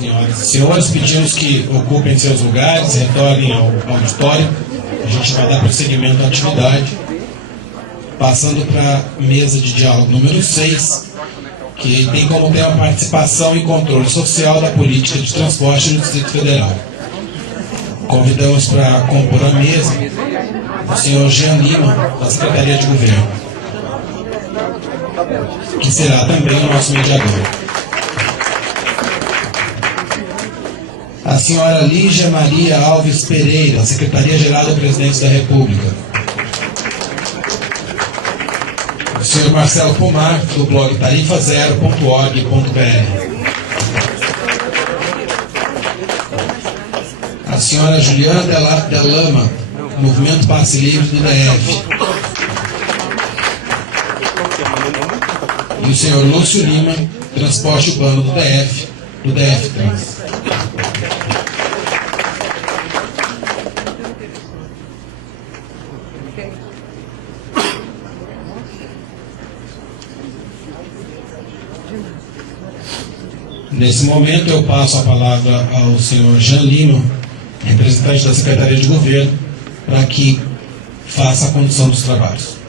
Senhoras e senhores, pedimos que ocupem seus lugares, retornem ao auditório. A gente vai dar prosseguimento à atividade, passando para a mesa de diálogo número 6, que tem como tema a participação e controle social da política de transporte no Distrito Federal. Convidamos para compor a mesa o senhor Jean Lima, da Secretaria de Governo, que será também o nosso mediador. A senhora Lígia Maria Alves Pereira, Secretaria-Geral da Presidência da República. O senhor Marcelo Pomar, do blog tarifazero.org.br. A senhora Juliana Delama, Movimento Passe Livre do DF. E o senhor Lúcio Lima, Transporte Urbano do DF Trans. Nesse momento eu passo a palavra ao senhor Jean Lima, representante da Secretaria de Governo, para que faça a condução dos trabalhos.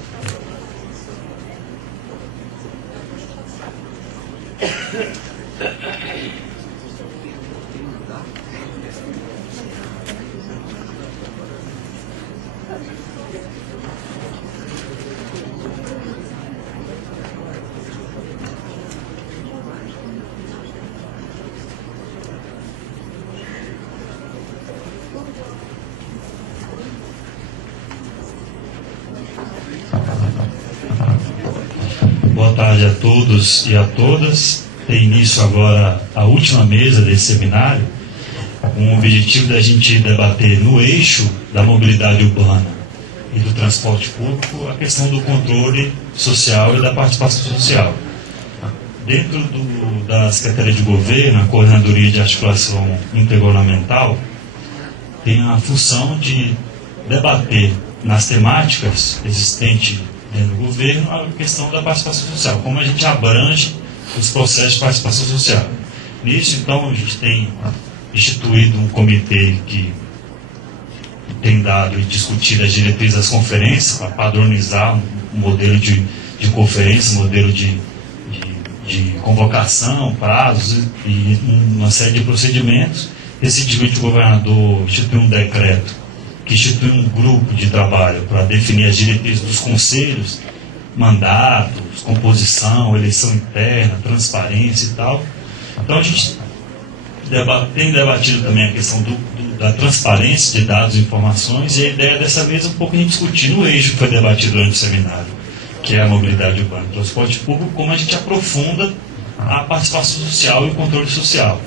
Boa tarde a todos e a todas. Tem início agora a última mesa desse seminário, com o objetivo da gente debater no eixo da mobilidade urbana e do transporte público a questão do controle social e da participação social. Dentro da Secretaria de Governo, a Coordenadoria de Articulação Intergovernamental tem a função de debater nas temáticas existentes no governo a questão da participação social, como a gente abrange os processos de participação social. Nisso, então, a gente tem instituído um comitê que tem dado e discutido as diretrizes das conferências para padronizar um modelo de conferência, um modelo de convocação, prazos e uma série de procedimentos. Recentemente o governador instituiu um decreto que institui um grupo de trabalho para definir as diretrizes dos conselhos, mandatos, composição, eleição interna, transparência e tal. Então a gente tem debatido também a questão da transparência de dados e informações, e a ideia dessa mesa é um pouco a gente discutir no eixo que foi debatido durante o seminário, que é a mobilidade urbana e transporte público, como a gente aprofunda a participação social e o controle social,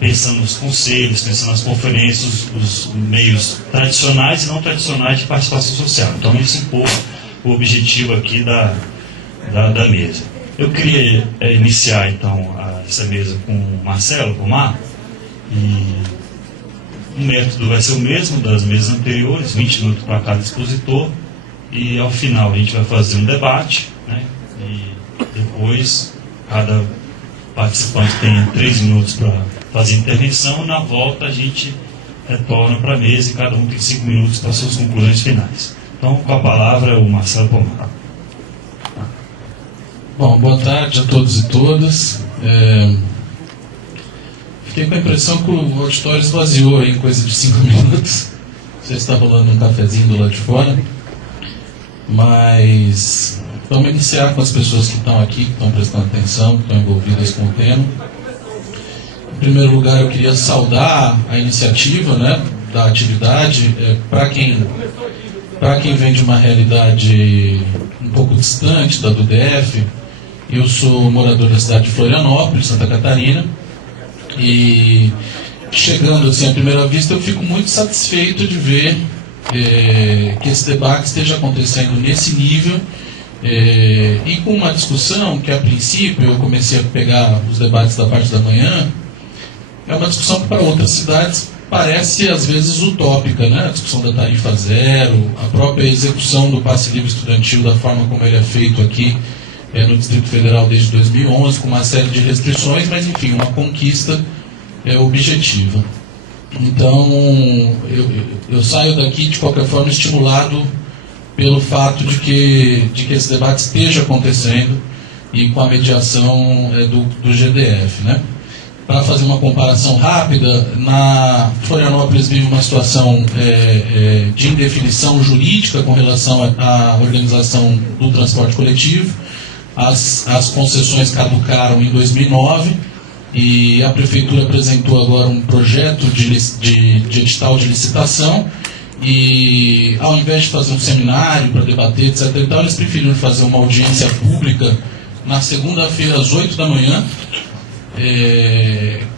pensando nos conselhos, pensando nas conferências, os meios tradicionais e não tradicionais de participação social. Então, esse é um pouco o objetivo aqui da mesa. Eu queria iniciar, então, essa mesa com o Marcelo Pomar, e o método vai ser o mesmo das mesas anteriores, 20 minutos para cada expositor, e ao final a gente vai fazer um debate, né, e depois cada participante tem 3 minutos para fazer intervenção. Na volta a gente retorna para a mesa e cada um tem 5 minutos para suas conclusões finais. Então, com a palavra, o Marcelo Pomar. Bom, boa tarde a todos e todas. Fiquei com a impressão que o auditório esvaziou em coisa de 5 minutos. Já está rolando um cafezinho do lado de fora. Mas vamos iniciar com as pessoas que estão aqui, que estão prestando atenção, que estão envolvidas com o tema. Em primeiro lugar, eu queria saudar a iniciativa, né, da atividade. Para quem vem de uma realidade um pouco distante da do DF, eu sou morador da cidade de Florianópolis, Santa Catarina, e chegando assim à primeira vista, eu fico muito satisfeito de ver que esse debate esteja acontecendo nesse nível, e com uma discussão que, a princípio, eu comecei a pegar os debates da parte da manhã. É uma discussão que para outras cidades parece às vezes utópica, né? A discussão da tarifa zero, a própria execução do passe livre estudantil da forma como ele é feito aqui no Distrito Federal desde 2011, com uma série de restrições, mas enfim, uma conquista objetiva. Então, eu saio daqui, de qualquer forma, estimulado pelo fato de que esse debate esteja acontecendo e com a mediação do GDF, né? Para fazer uma comparação rápida, Florianópolis vive uma situação de indefinição jurídica com relação à organização do transporte coletivo. As concessões caducaram em 2009 e a Prefeitura apresentou agora um projeto de edital de licitação e, ao invés de fazer um seminário para debater, etc., então, eles preferiram fazer uma audiência pública na segunda-feira, às 8 da manhã,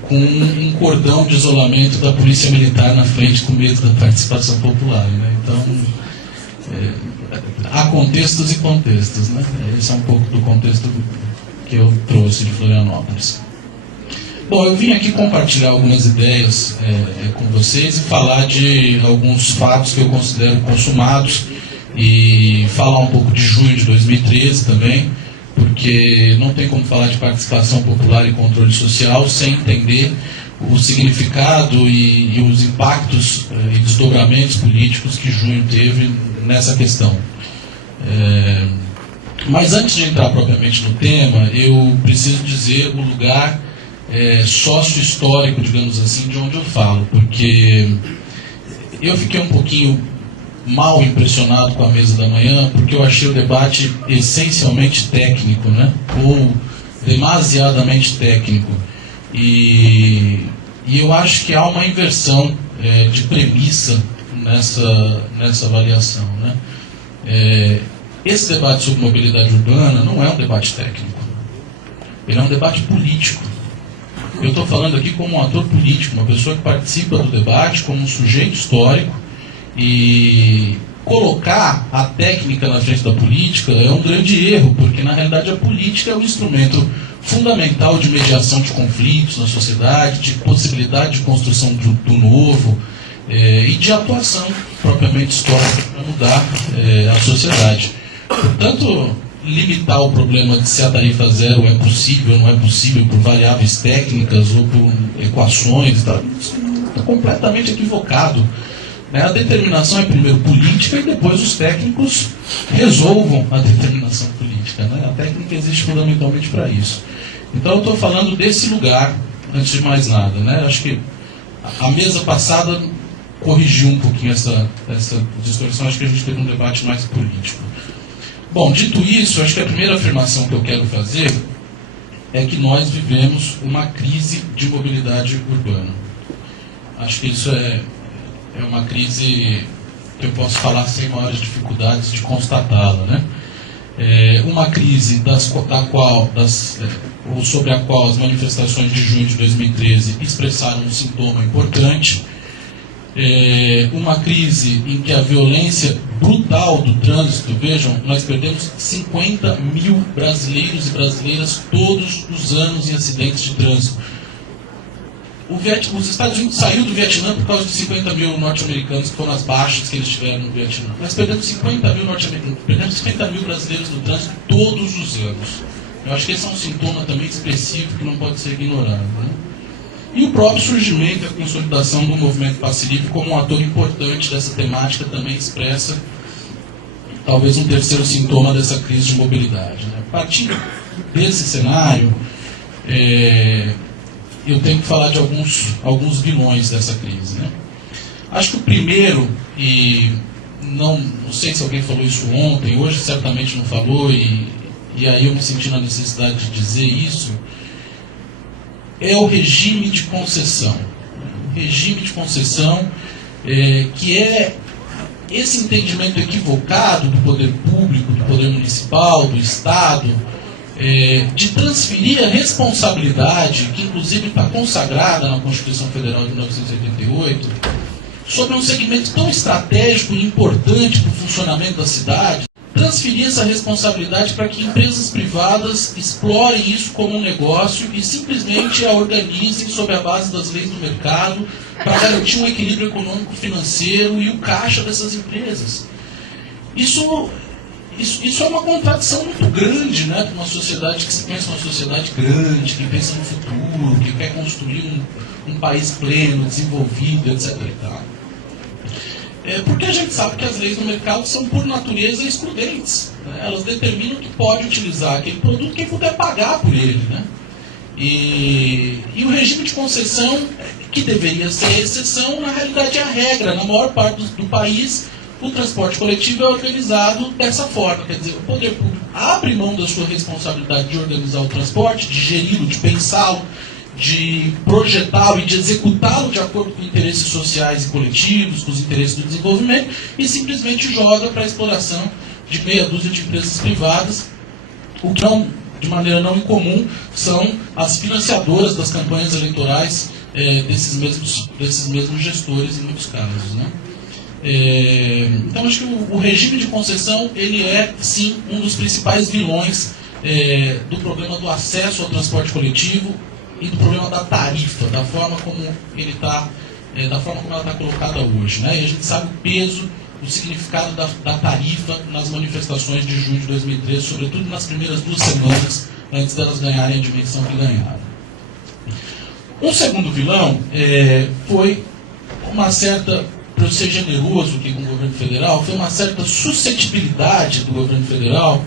com um cordão de isolamento da Polícia Militar na frente, com medo da participação popular, né? Então, há contextos e contextos, né? Esse é um pouco do contexto que eu trouxe de Florianópolis. Bom, eu vim aqui compartilhar algumas ideias com vocês e falar de alguns fatos que eu considero consumados e falar um pouco de junho de 2013 também, porque não tem como falar de participação popular e controle social sem entender o significado e os impactos e desdobramentos políticos que junho teve nessa questão. Mas antes de entrar propriamente no tema, eu preciso dizer o lugar sócio-histórico, digamos assim, de onde eu falo, porque eu fiquei um pouquinho mal impressionado com a mesa da manhã, porque eu achei o debate essencialmente técnico, né? Ou demasiadamente técnico. E eu acho que há uma inversão de premissa nessa avaliação, né? Esse debate sobre mobilidade urbana não é um debate técnico, ele é um debate político. Eu estou falando aqui como um ator político, uma pessoa que participa do debate como um sujeito histórico, e colocar a técnica na frente da política é um grande erro, porque na realidade a política é um instrumento fundamental de mediação de conflitos na sociedade, de possibilidade de construção do novo e de atuação propriamente histórica para mudar a sociedade. Portanto, limitar o problema de se a tarifa zero é possível ou não é possível por variáveis técnicas ou por equações, está completamente equivocado. A determinação é primeiro política e depois os técnicos resolvam a determinação política, né? A técnica existe fundamentalmente para isso. Então eu estou falando desse lugar, antes de mais nada, né? Acho que a mesa passada corrigiu um pouquinho essa distorção, acho que a gente teve um debate mais político. Bom, dito isso, acho que a primeira afirmação que eu quero fazer é que nós vivemos uma crise de mobilidade urbana. Acho que isso é uma crise que eu posso falar sem maiores dificuldades de constatá-la, né? Uma crise sobre a qual as manifestações de junho de 2013 expressaram um sintoma importante, uma crise em que a violência brutal do trânsito, vejam, nós perdemos 50 mil brasileiros e brasileiras todos os anos em acidentes de trânsito. Os Estados Unidos saiu do Vietnã por causa de 50 mil norte-americanos, que foram as baixas que eles tiveram no Vietnã. Nós perdemos 50 mil norte-americanos, perdemos 50 mil brasileiros no trânsito todos os anos. Eu acho que esse é um sintoma também expressivo que não pode ser ignorado, né? E o próprio surgimento e a consolidação do movimento Passe Livre como um ator importante dessa temática também expressa talvez um terceiro sintoma dessa crise de mobilidade, né? A partir desse cenário, eu tenho que falar de alguns vilões dessa crise, né? Acho que o primeiro, e não sei se alguém falou isso ontem, hoje certamente não falou, e aí eu me senti na necessidade de dizer isso, é o regime de concessão. O regime de concessão, que é esse entendimento equivocado do poder público, do poder municipal, do Estado, de transferir a responsabilidade, que inclusive está consagrada na Constituição Federal de 1988, sobre um segmento tão estratégico e importante para o funcionamento da cidade, transferir essa responsabilidade para que empresas privadas explorem isso como um negócio e simplesmente a organizem sob a base das leis do mercado para garantir um equilíbrio econômico-financeiro e o caixa dessas empresas. Isso isso é uma contradição muito grande, né, para uma sociedade que se pensa uma sociedade grande, que pensa no futuro, que quer construir um país pleno, desenvolvido, etc. E tal. Porque a gente sabe que as leis do mercado são, por natureza, excludentes. Né? Elas determinam que pode utilizar aquele produto quem puder pagar por ele. Né? E o regime de concessão, que deveria ser a exceção, na realidade é a regra. Na maior parte do país, o transporte coletivo é organizado dessa forma. Quer dizer, o poder público abre mão da sua responsabilidade de organizar o transporte, de geri-lo, de pensá-lo, de projetá-lo e de executá-lo de acordo com interesses sociais e coletivos, com os interesses do desenvolvimento, e simplesmente joga para a exploração de meia dúzia de empresas privadas, o que, de maneira não incomum, são as financiadoras das campanhas eleitorais desses mesmos gestores, em muitos casos. Né? Então, acho que o regime de concessão, ele é, sim, um dos principais vilões do problema do acesso ao transporte coletivo e do problema da tarifa, da forma como ele está, da forma como ela está colocada hoje, né? E a gente sabe o peso, o significado da tarifa nas manifestações de junho de 2013, sobretudo nas primeiras 2 semanas antes delas ganharem a dimensão que ganharam. Um segundo vilão foi uma certa, para eu ser generoso aqui com o governo federal, foi uma certa suscetibilidade do governo federal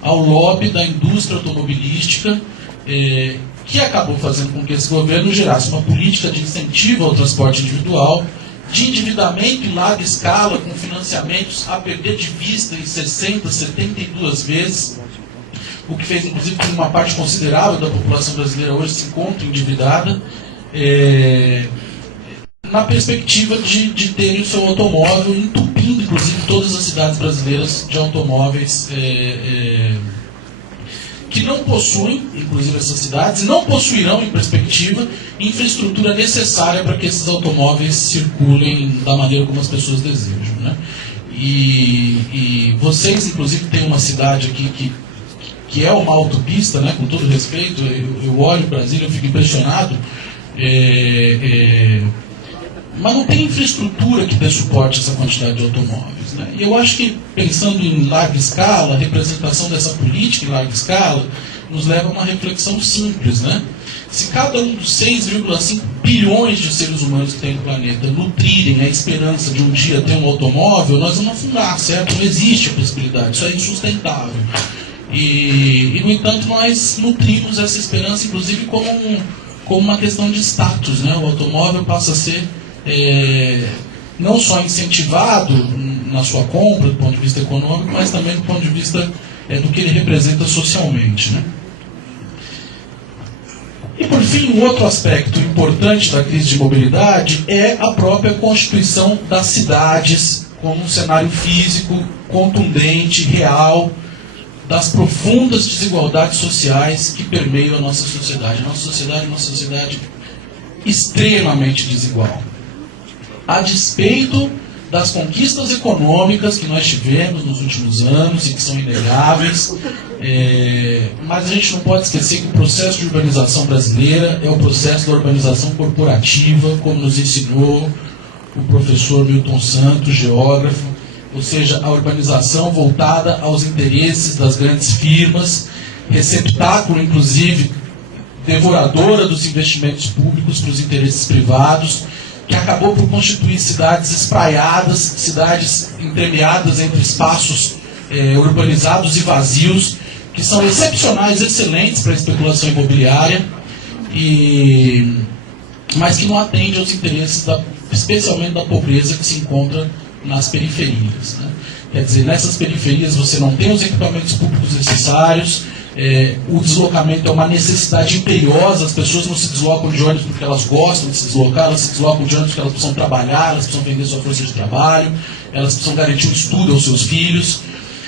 ao lobby da indústria automobilística, que acabou fazendo com que esse governo gerasse uma política de incentivo ao transporte individual, de endividamento em larga escala, com financiamentos a perder de vista em 60, 72 vezes, o que fez, inclusive, que uma parte considerável da população brasileira hoje se encontra endividada, na perspectiva de terem o seu automóvel, entupindo, inclusive, todas as cidades brasileiras de automóveis que não possuem, inclusive essas cidades, não possuirão, em perspectiva, infraestrutura necessária para que esses automóveis circulem da maneira como as pessoas desejam. Né? E vocês, inclusive, têm uma cidade aqui que é uma autopista, né? Com todo respeito, eu olho Brasília, eu fico impressionado, mas não tem infraestrutura que dê suporte a essa quantidade de automóveis. Né? E eu acho que, pensando em larga escala, a representação dessa política em larga escala nos leva a uma reflexão simples. Né? Se cada um dos 6,5 bilhões de seres humanos que tem no planeta nutrirem a esperança de um dia ter um automóvel, nós vamos afundar, certo? Não existe a possibilidade, isso é insustentável. E no entanto, nós nutrimos essa esperança, inclusive, como uma questão de status. Né? O automóvel passa a ser não só incentivado na sua compra, do ponto de vista econômico, mas também do ponto de vista do que ele representa socialmente. Né? E, por fim, um outro aspecto importante da crise de mobilidade é a própria constituição das cidades como um cenário físico, contundente, real, das profundas desigualdades sociais que permeiam a nossa sociedade. A nossa sociedade é uma sociedade extremamente desigual. A despeito das conquistas econômicas que nós tivemos nos últimos anos e que são inegáveis, mas a gente não pode esquecer que o processo de urbanização brasileira é o processo da urbanização corporativa, como nos ensinou o professor Milton Santos, geógrafo, ou seja, a urbanização voltada aos interesses das grandes firmas, receptáculo, inclusive, devoradora dos investimentos públicos para os interesses privados, que acabou por constituir cidades espraiadas, cidades entremeadas entre espaços urbanizados e vazios, que são excepcionais, excelentes para a especulação imobiliária, mas que não atendem aos interesses, especialmente da pobreza que se encontra nas periferias. Né? Quer dizer, nessas periferias você não tem os equipamentos públicos necessários, o deslocamento é uma necessidade imperiosa, as pessoas não se deslocam de ônibus porque elas gostam de se deslocar, elas se deslocam de ônibus porque elas precisam trabalhar, elas precisam vender sua força de trabalho, elas precisam garantir o estudo aos seus filhos.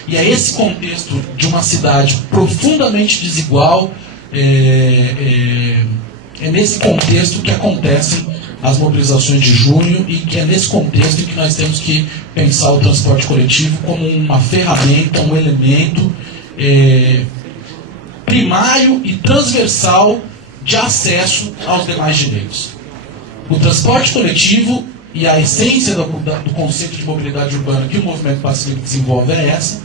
E é esse contexto de uma cidade profundamente desigual, é nesse contexto que acontecem as mobilizações de junho e que é nesse contexto em que nós temos que pensar o transporte coletivo como uma ferramenta, um elemento primário e transversal de acesso aos demais direitos. O transporte coletivo e a essência do conceito de mobilidade urbana que o movimento pacífico desenvolve é essa.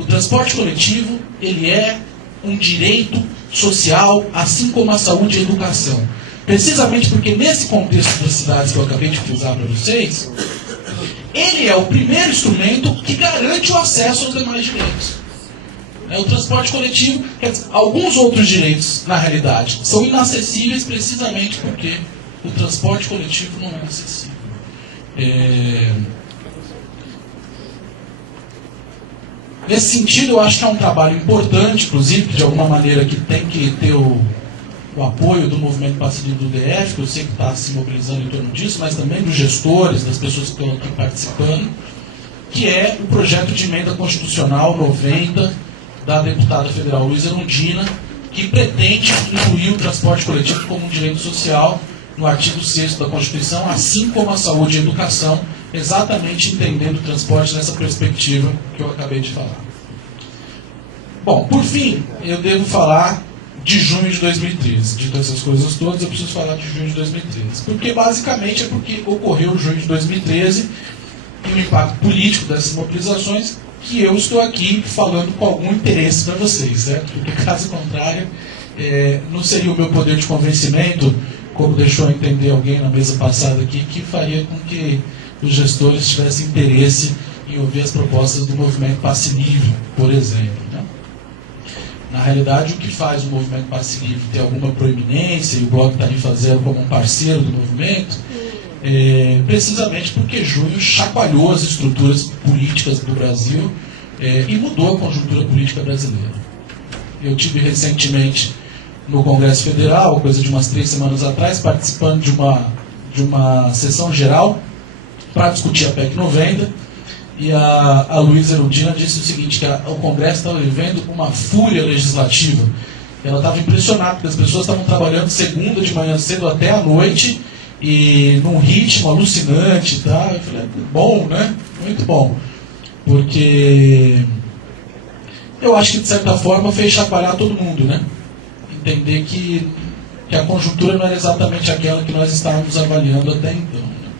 O transporte coletivo, ele é um direito social, assim como a saúde e a educação. Precisamente porque nesse contexto das cidades que eu acabei de frisar para vocês, ele é o primeiro instrumento que garante o acesso aos demais direitos. O transporte coletivo, quer dizer, alguns outros direitos, na realidade, são inacessíveis precisamente porque o transporte coletivo não é acessível. Nesse sentido, eu acho que é um trabalho importante, inclusive, que de alguma maneira que tem que ter o apoio do movimento Passe Livre do DF, que eu sei que está se mobilizando em torno disso, mas também dos gestores, das pessoas que estão aqui participando, que é o projeto de emenda constitucional 90 da deputada federal Luiza Erundina, que pretende incluir o transporte coletivo como um direito social no artigo 6º da Constituição, assim como a saúde e a educação, exatamente entendendo o transporte nessa perspectiva que eu acabei de falar. Bom, por fim, eu devo falar de junho de 2013. Dito essas coisas todas, eu preciso falar de junho de 2013. Porque, basicamente, é porque ocorreu junho de 2013 e o impacto político dessas mobilizações que eu estou aqui falando com algum interesse para vocês, certo? Porque, caso contrário, não seria o meu poder de convencimento, como deixou entender alguém na mesa passada aqui, que faria com que os gestores tivessem interesse em ouvir as propostas do movimento Passe Livre, por exemplo. Né? Na realidade, o que faz o movimento Passe Livre ter alguma proeminência, e o Bloco está ali fazendo como um parceiro do movimento, precisamente porque junho chacoalhou as estruturas políticas do Brasil e mudou a conjuntura política brasileira. Eu tive recentemente no Congresso Federal, coisa de umas 3 semanas atrás, participando de uma sessão geral para discutir a PEC 90, e a Luiza Erundina disse o seguinte, que o Congresso estava vivendo uma fúria legislativa. Ela estava impressionada, porque as pessoas estavam trabalhando segunda de manhã cedo até a noite, e num ritmo alucinante. Tá? Eu falei, bom, né? Muito bom. Porque eu acho que, de certa forma, fez chacoalhar todo mundo, né? Entender que a conjuntura não era exatamente aquela que nós estávamos avaliando até então. Né?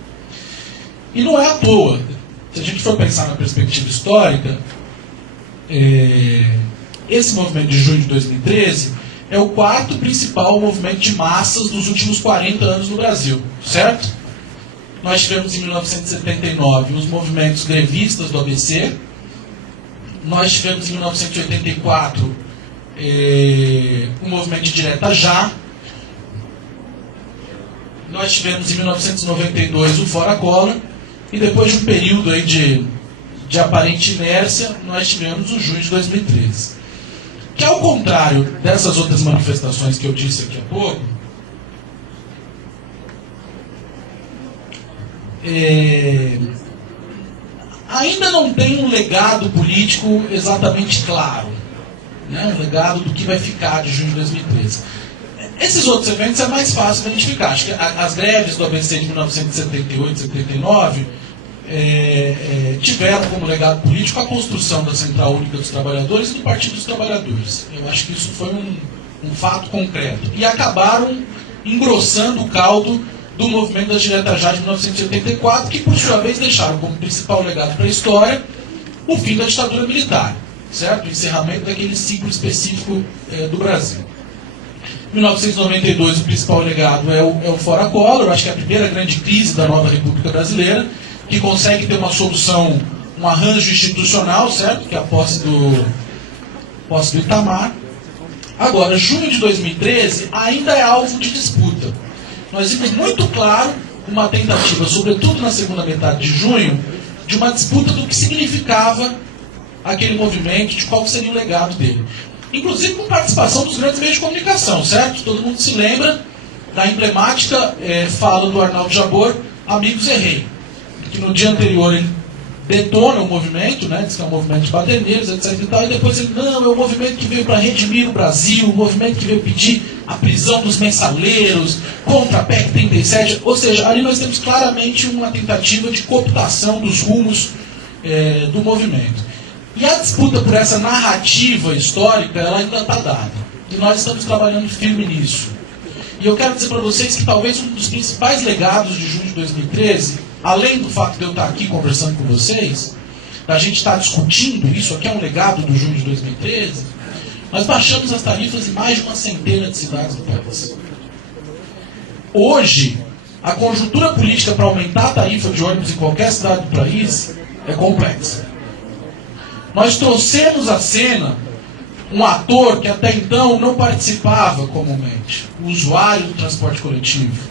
E não é à toa. Se a gente for pensar na perspectiva histórica, esse movimento de junho de 2013 é o 4º principal movimento de massas dos últimos 40 anos no Brasil, certo? Nós tivemos em 1979 os movimentos grevistas do ABC, nós tivemos em 1984 o movimento de Direta Já, nós tivemos em 1992 o Fora Collor, e depois de um período aí de aparente inércia, nós tivemos o junho de 2013. Que ao contrário dessas outras manifestações que eu disse aqui há pouco, ainda não tem um legado político exatamente claro, né? Um legado do que vai ficar de junho de 2013. Esses outros eventos é mais fácil de identificar. Acho que as greves do ABC de 1978 e 79 tiveram como legado político a construção da Central Única dos Trabalhadores e do Partido dos Trabalhadores. Eu acho que isso foi um fato concreto. E acabaram engrossando o caldo do movimento das Diretas Já de 1984, que por sua vez deixaram como principal legado para a história o fim da ditadura militar, certo? O encerramento daquele ciclo específico do Brasil. Em 1992, o principal legado é o Fora Collor, acho que é a primeira grande crise da nova República Brasileira, que consegue ter uma solução, um arranjo institucional, certo? Que é a posse do Itamar. Agora, junho de 2013 ainda é alvo de disputa. Nós vimos muito claro uma tentativa, sobretudo na segunda metade de junho, de uma disputa do que significava aquele movimento, de qual seria o legado dele. Inclusive com participação dos grandes meios de comunicação, certo? Todo mundo se lembra da emblemática fala do Arnaldo Jabor, Amigos Errei, que no dia anterior ele detona o movimento, né, diz que é um movimento de baderneiros, etc. e tal, e depois ele, não, é um movimento que veio para redimir o Brasil, um movimento que veio pedir a prisão dos mensaleiros, contra a PEC 37, ou seja, ali nós temos claramente uma tentativa de cooptação dos rumos do movimento. E a disputa por essa narrativa histórica, ela ainda está dada, e nós estamos trabalhando firme nisso. E eu quero dizer para vocês que talvez um dos principais legados de junho de 2013, além do fato de eu estar aqui conversando com vocês, da gente estar discutindo, isso aqui é um legado do junho de 2013, nós baixamos as tarifas em mais de uma centena de cidades do país. Hoje, a conjuntura política para aumentar a tarifa de ônibus em qualquer cidade do país é complexa. Nós trouxemos à cena um ator que até então não participava comumente, o usuário do transporte coletivo.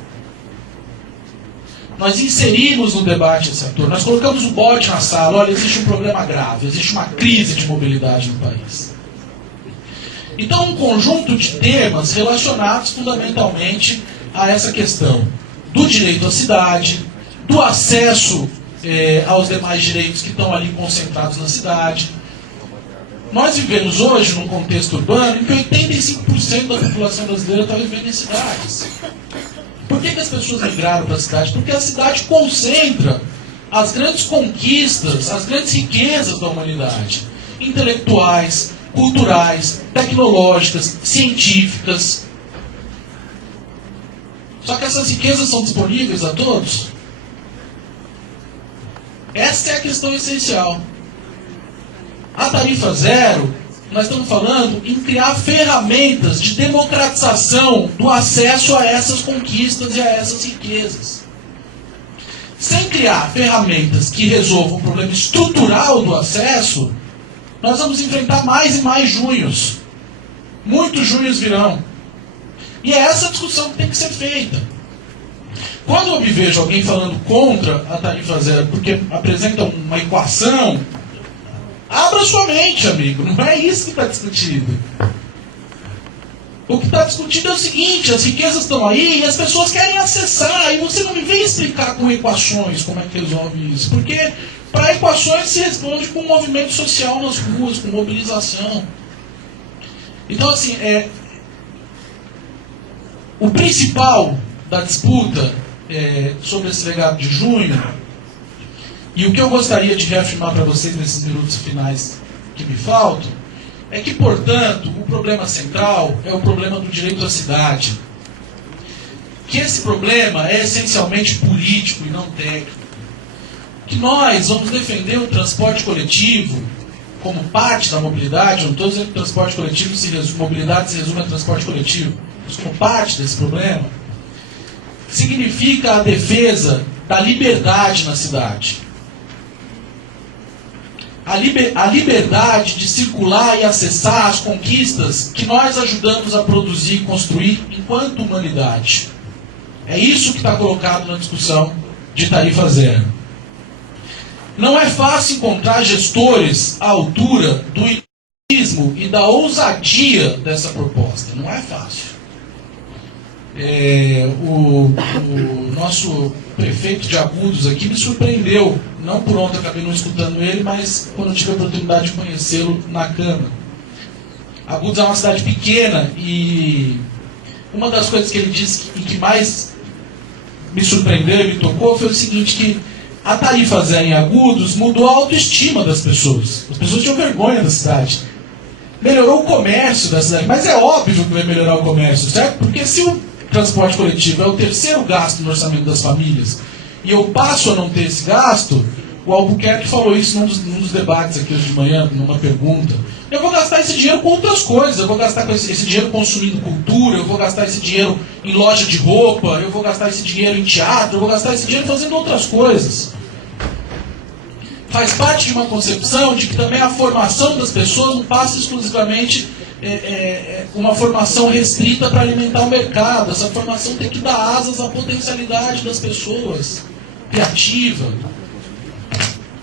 Nós inserimos no debate esse ator, nós colocamos o bote na sala, olha, existe um problema grave, existe uma crise de mobilidade no país. Então, um conjunto de temas relacionados fundamentalmente a essa questão do direito à cidade, do acesso aos demais direitos que estão ali concentrados na cidade. Nós vivemos hoje num contexto urbano em que 85% da população brasileira está vivendo em cidades. Por que as pessoas migraram para a cidade? Porque a cidade concentra as grandes conquistas, as grandes riquezas da humanidade, intelectuais, culturais, tecnológicas, científicas. Só que essas riquezas são disponíveis a todos? Essa é a questão essencial. A tarifa zero, nós estamos falando em criar ferramentas de democratização do acesso a essas conquistas e a essas riquezas. Sem criar ferramentas que resolvam o problema estrutural do acesso, nós vamos enfrentar mais e mais junhos. Muitos junhos virão. E é essa discussão que tem que ser feita. Quando eu me vejo alguém falando contra a tarifa zero porque apresenta uma equação, abra sua mente, amigo. Não é isso que está discutido. O que está discutido é o seguinte: as riquezas estão aí e as pessoas querem acessar. E você não me vem explicar com equações como é que resolve isso. Porque para equações se responde com movimento social nas ruas, com mobilização. Então, assim, o principal da disputa sobre esse legado de junho, e o que eu gostaria de reafirmar para vocês nesses minutos finais que me faltam, é que, portanto, o problema central é o problema do direito à cidade. Que esse problema é essencialmente político e não técnico. Que nós vamos defender o transporte coletivo como parte da mobilidade. Eu não estou dizendo que o transporte coletivo mobilidade se resume a transporte coletivo, mas como parte desse problema, significa a defesa da liberdade na cidade. A liberdade de circular e acessar as conquistas que nós ajudamos a produzir e construir enquanto humanidade. É isso que está colocado na discussão de tarifa zero. Não é fácil encontrar gestores à altura do idealismo e da ousadia dessa proposta. Não é fácil. O nosso prefeito de Agudos aqui me surpreendeu. Não por ontem, acabei não escutando ele, mas quando eu tive a oportunidade de conhecê-lo na Câmara. Agudos é uma cidade pequena e uma das coisas que ele disse que mais me surpreendeu e me tocou foi o seguinte, que a tarifa zero em Agudos mudou a autoestima das pessoas. As pessoas tinham vergonha da cidade. Melhorou o comércio da cidade, mas é óbvio que vai melhorar o comércio, certo? Porque se o transporte coletivo é o terceiro gasto no orçamento das famílias, e eu passo a não ter esse gasto, o Albuquerque falou isso num dos debates aqui hoje de manhã, numa pergunta. Eu vou gastar esse dinheiro com outras coisas, eu vou gastar esse dinheiro consumindo cultura, eu vou gastar esse dinheiro em loja de roupa, eu vou gastar esse dinheiro em teatro, eu vou gastar esse dinheiro fazendo outras coisas. Faz parte de uma concepção de que também a formação das pessoas não passa exclusivamente uma formação restrita para alimentar o mercado. Essa formação tem que dar asas à potencialidade das pessoas, criativa.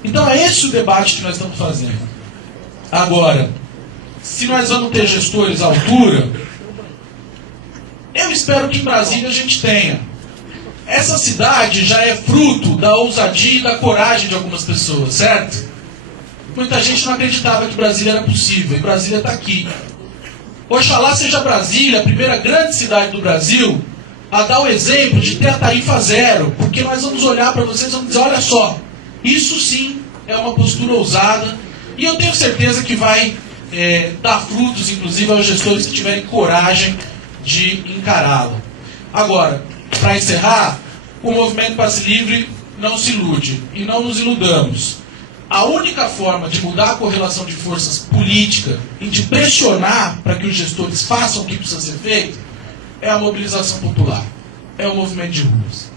Então é esse o debate que nós estamos fazendo. Agora, se nós vamos ter gestores à altura, eu espero que em Brasília a gente tenha. Essa cidade já é fruto da ousadia e da coragem de algumas pessoas, certo? Muita gente não acreditava que Brasília era possível, e Brasília está aqui. Oxalá seja Brasília a primeira grande cidade do Brasil a dar o exemplo de ter a tarifa zero, porque nós vamos olhar para vocês e vamos dizer, olha só, isso sim é uma postura ousada, e eu tenho certeza que vai dar frutos, inclusive, aos gestores que tiverem coragem de encará-lo. Agora, para encerrar, o movimento Passe Livre não se ilude, e não nos iludamos. a única forma de mudar a correlação de forças política e de pressionar para que os gestores façam o que precisa ser feito é a mobilização popular, é o movimento de ruas.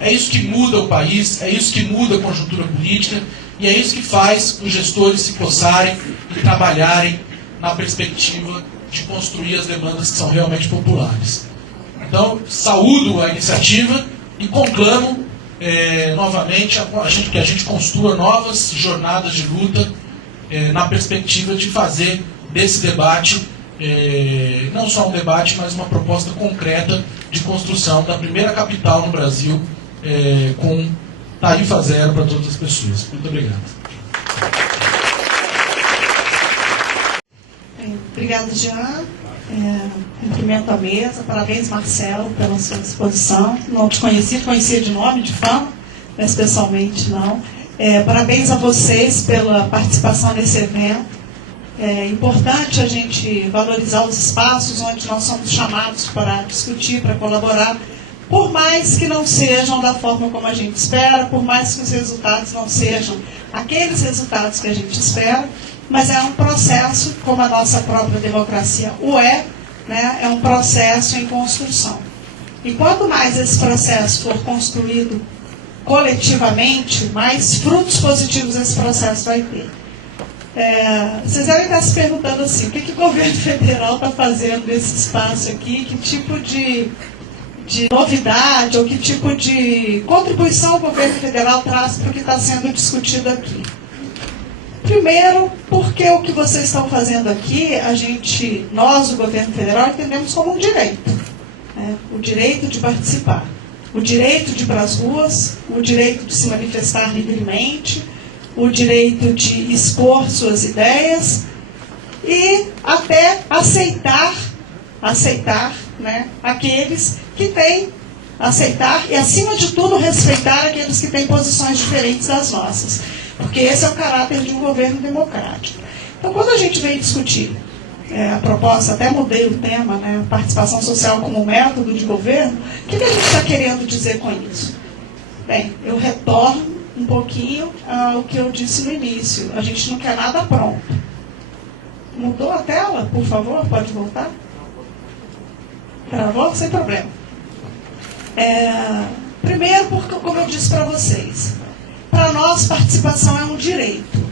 É isso que muda o país, é isso que muda a conjuntura política e é isso que faz os gestores se coçarem e trabalharem na perspectiva de construir as demandas que são realmente populares. Então, saúdo a iniciativa e conclamo novamente que a gente construa novas jornadas de luta na perspectiva de fazer desse debate não só um debate, mas uma proposta concreta de construção da primeira capital no Brasil com tarifa zero para todas as pessoas. Muito obrigado. Obrigada, Jean. Cumprimento a mesa. Parabéns, Marcelo, pela sua exposição. Não te conhecia de nome, de fama, mas pessoalmente não. Parabéns a vocês pela participação nesse evento. É importante a gente valorizar os espaços onde nós somos chamados para discutir, para colaborar, por mais que não sejam da forma como a gente espera, por mais que os resultados não sejam aqueles resultados que a gente espera, mas é um processo, como a nossa própria democracia o é, né? É um processo em construção. E quanto mais esse processo for construído coletivamente, mais frutos positivos esse processo vai ter. Vocês devem estar se perguntando assim, o que o governo federal está fazendo nesse espaço aqui, que tipo de novidade ou que tipo de contribuição o governo federal traz para o que está sendo discutido aqui. Primeiro, porque o que vocês estão fazendo aqui, nós, o governo federal, entendemos como um direito. Né? O direito de participar, o direito de ir para as ruas, o direito de se manifestar livremente, o direito de expor suas ideias e até aceitar, né, aqueles que têm, aceitar e, acima de tudo, respeitar aqueles que têm posições diferentes das nossas. Porque esse é o caráter de um governo democrático. Então, quando a gente vem discutir a proposta, até mudei o tema, né, participação social como método de governo, o que a gente está querendo dizer com isso? Bem, eu retorno um pouquinho ao que eu disse no início. A gente não quer nada pronto. Mudou a tela, por favor? Pode voltar? Travou? Sem problema. Primeiro, porque, como eu disse para vocês, para nós participação é um direito.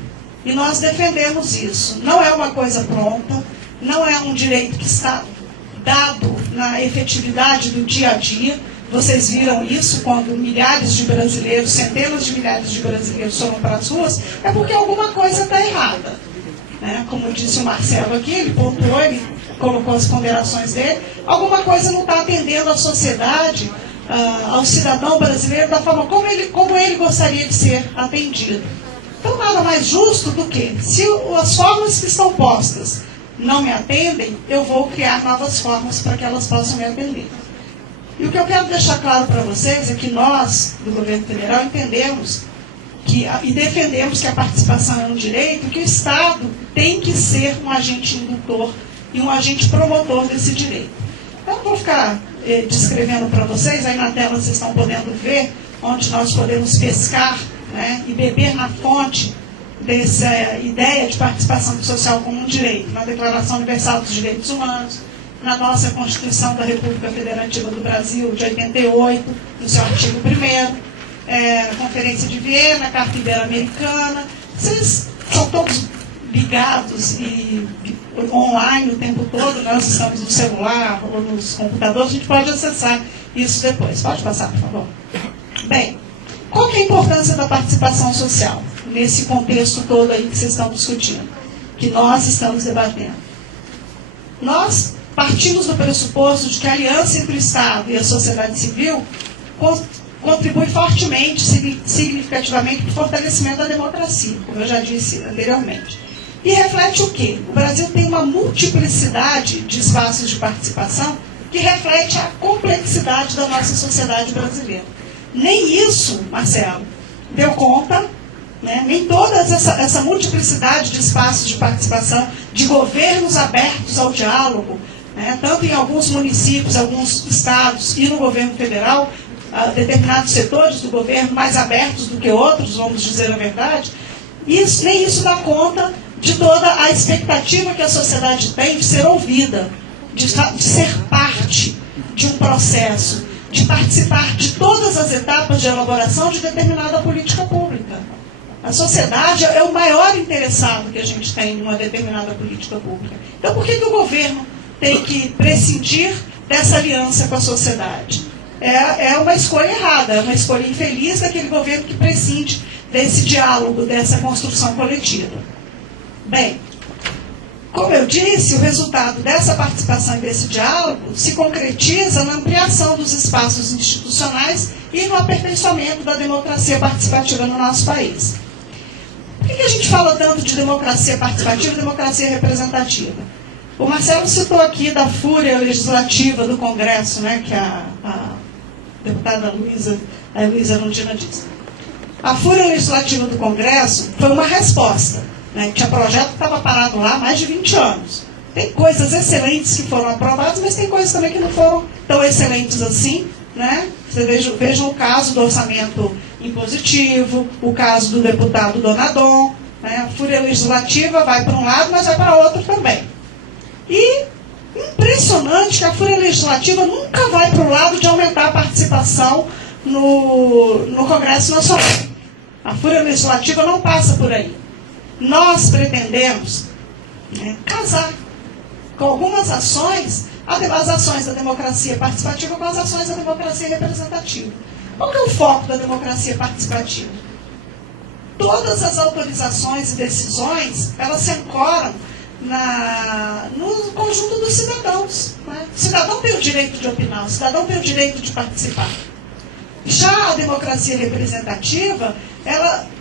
E nós defendemos isso. Não é uma coisa pronta, não é um direito que está dado na efetividade do dia a dia. Vocês viram isso quando milhares de brasileiros, centenas de milhares de brasileiros foram para as ruas, é porque alguma coisa está errada. Né? Como disse o Marcelo aqui, ele pontuou, ele colocou as ponderações dele, alguma coisa não está atendendo à sociedade, ao cidadão brasileiro da forma como ele gostaria de ser atendido. Então, nada mais justo do que, se as formas que estão postas não me atendem, eu vou criar novas formas para que elas possam me atender. E o que eu quero deixar claro para vocês é que nós, do governo federal, entendemos e defendemos que a participação é um direito, que o Estado tem que ser um agente indutor e um agente promotor desse direito. Eu não vou ficar descrevendo para vocês, aí na tela vocês estão podendo ver, onde nós podemos pescar, né, e beber na fonte dessa ideia de participação social como um direito, na Declaração Universal dos Direitos Humanos, na nossa Constituição da República Federativa do Brasil, de 88, no seu artigo 1º, na Conferência de Viena, Carta Ibero-Americana. Vocês são todos ligados e online o tempo todo, nós estamos no celular ou nos computadores, a gente pode acessar isso depois. Pode passar, por favor. Bem, qual que é a importância da participação social nesse contexto todo aí que vocês estão discutindo, que nós estamos debatendo? Nós partimos do pressuposto de que a aliança entre o Estado e a sociedade civil contribui fortemente, significativamente, para o fortalecimento da democracia, como eu já disse anteriormente. E reflete o quê? O Brasil tem uma multiplicidade de espaços de participação que reflete a complexidade da nossa sociedade brasileira. Nem isso, Marcelo, deu conta, né? Nem toda essa multiplicidade de espaços de participação, de governos abertos ao diálogo, né? Tanto em alguns municípios, alguns estados e no governo federal, determinados setores do governo mais abertos do que outros, vamos dizer a verdade, nem isso dá conta de toda a expectativa que a sociedade tem de ser ouvida, de ser parte de um processo, de participar de todas as etapas de elaboração de determinada política pública. A sociedade é o maior interessado que a gente tem em uma determinada política pública. Então, por que o governo tem que prescindir dessa aliança com a sociedade? É uma escolha errada, é uma escolha infeliz daquele governo que prescinde desse diálogo, dessa construção coletiva. Bem, como eu disse, o resultado dessa participação e desse diálogo se concretiza na ampliação dos espaços institucionais e no aperfeiçoamento da democracia participativa no nosso país. Por que a gente fala tanto de democracia participativa e democracia representativa? O Marcelo citou aqui da fúria legislativa do Congresso, né, que a deputada Luísa Erundina disse. A fúria legislativa do Congresso foi uma resposta. Né? Tinha projeto que estava parado lá há mais de 20 anos. Tem coisas excelentes que foram aprovadas, mas tem coisas também que não foram tão excelentes assim. Né? Vocês vejam o caso do orçamento impositivo, o caso do deputado Donadon. Né? A fúria legislativa vai para um lado, mas vai para outro também. E impressionante que a fúria legislativa nunca vai para o lado de aumentar a participação no Congresso Nacional. A fúria legislativa não passa por aí. Nós pretendemos casar com algumas ações, as ações da democracia participativa com as ações da democracia representativa. Qual que é o foco da democracia participativa? Todas as autorizações e decisões, elas se ancoram no conjunto dos cidadãos. Né? O cidadão tem o direito de opinar, o cidadão tem o direito de participar. Já a democracia representativa,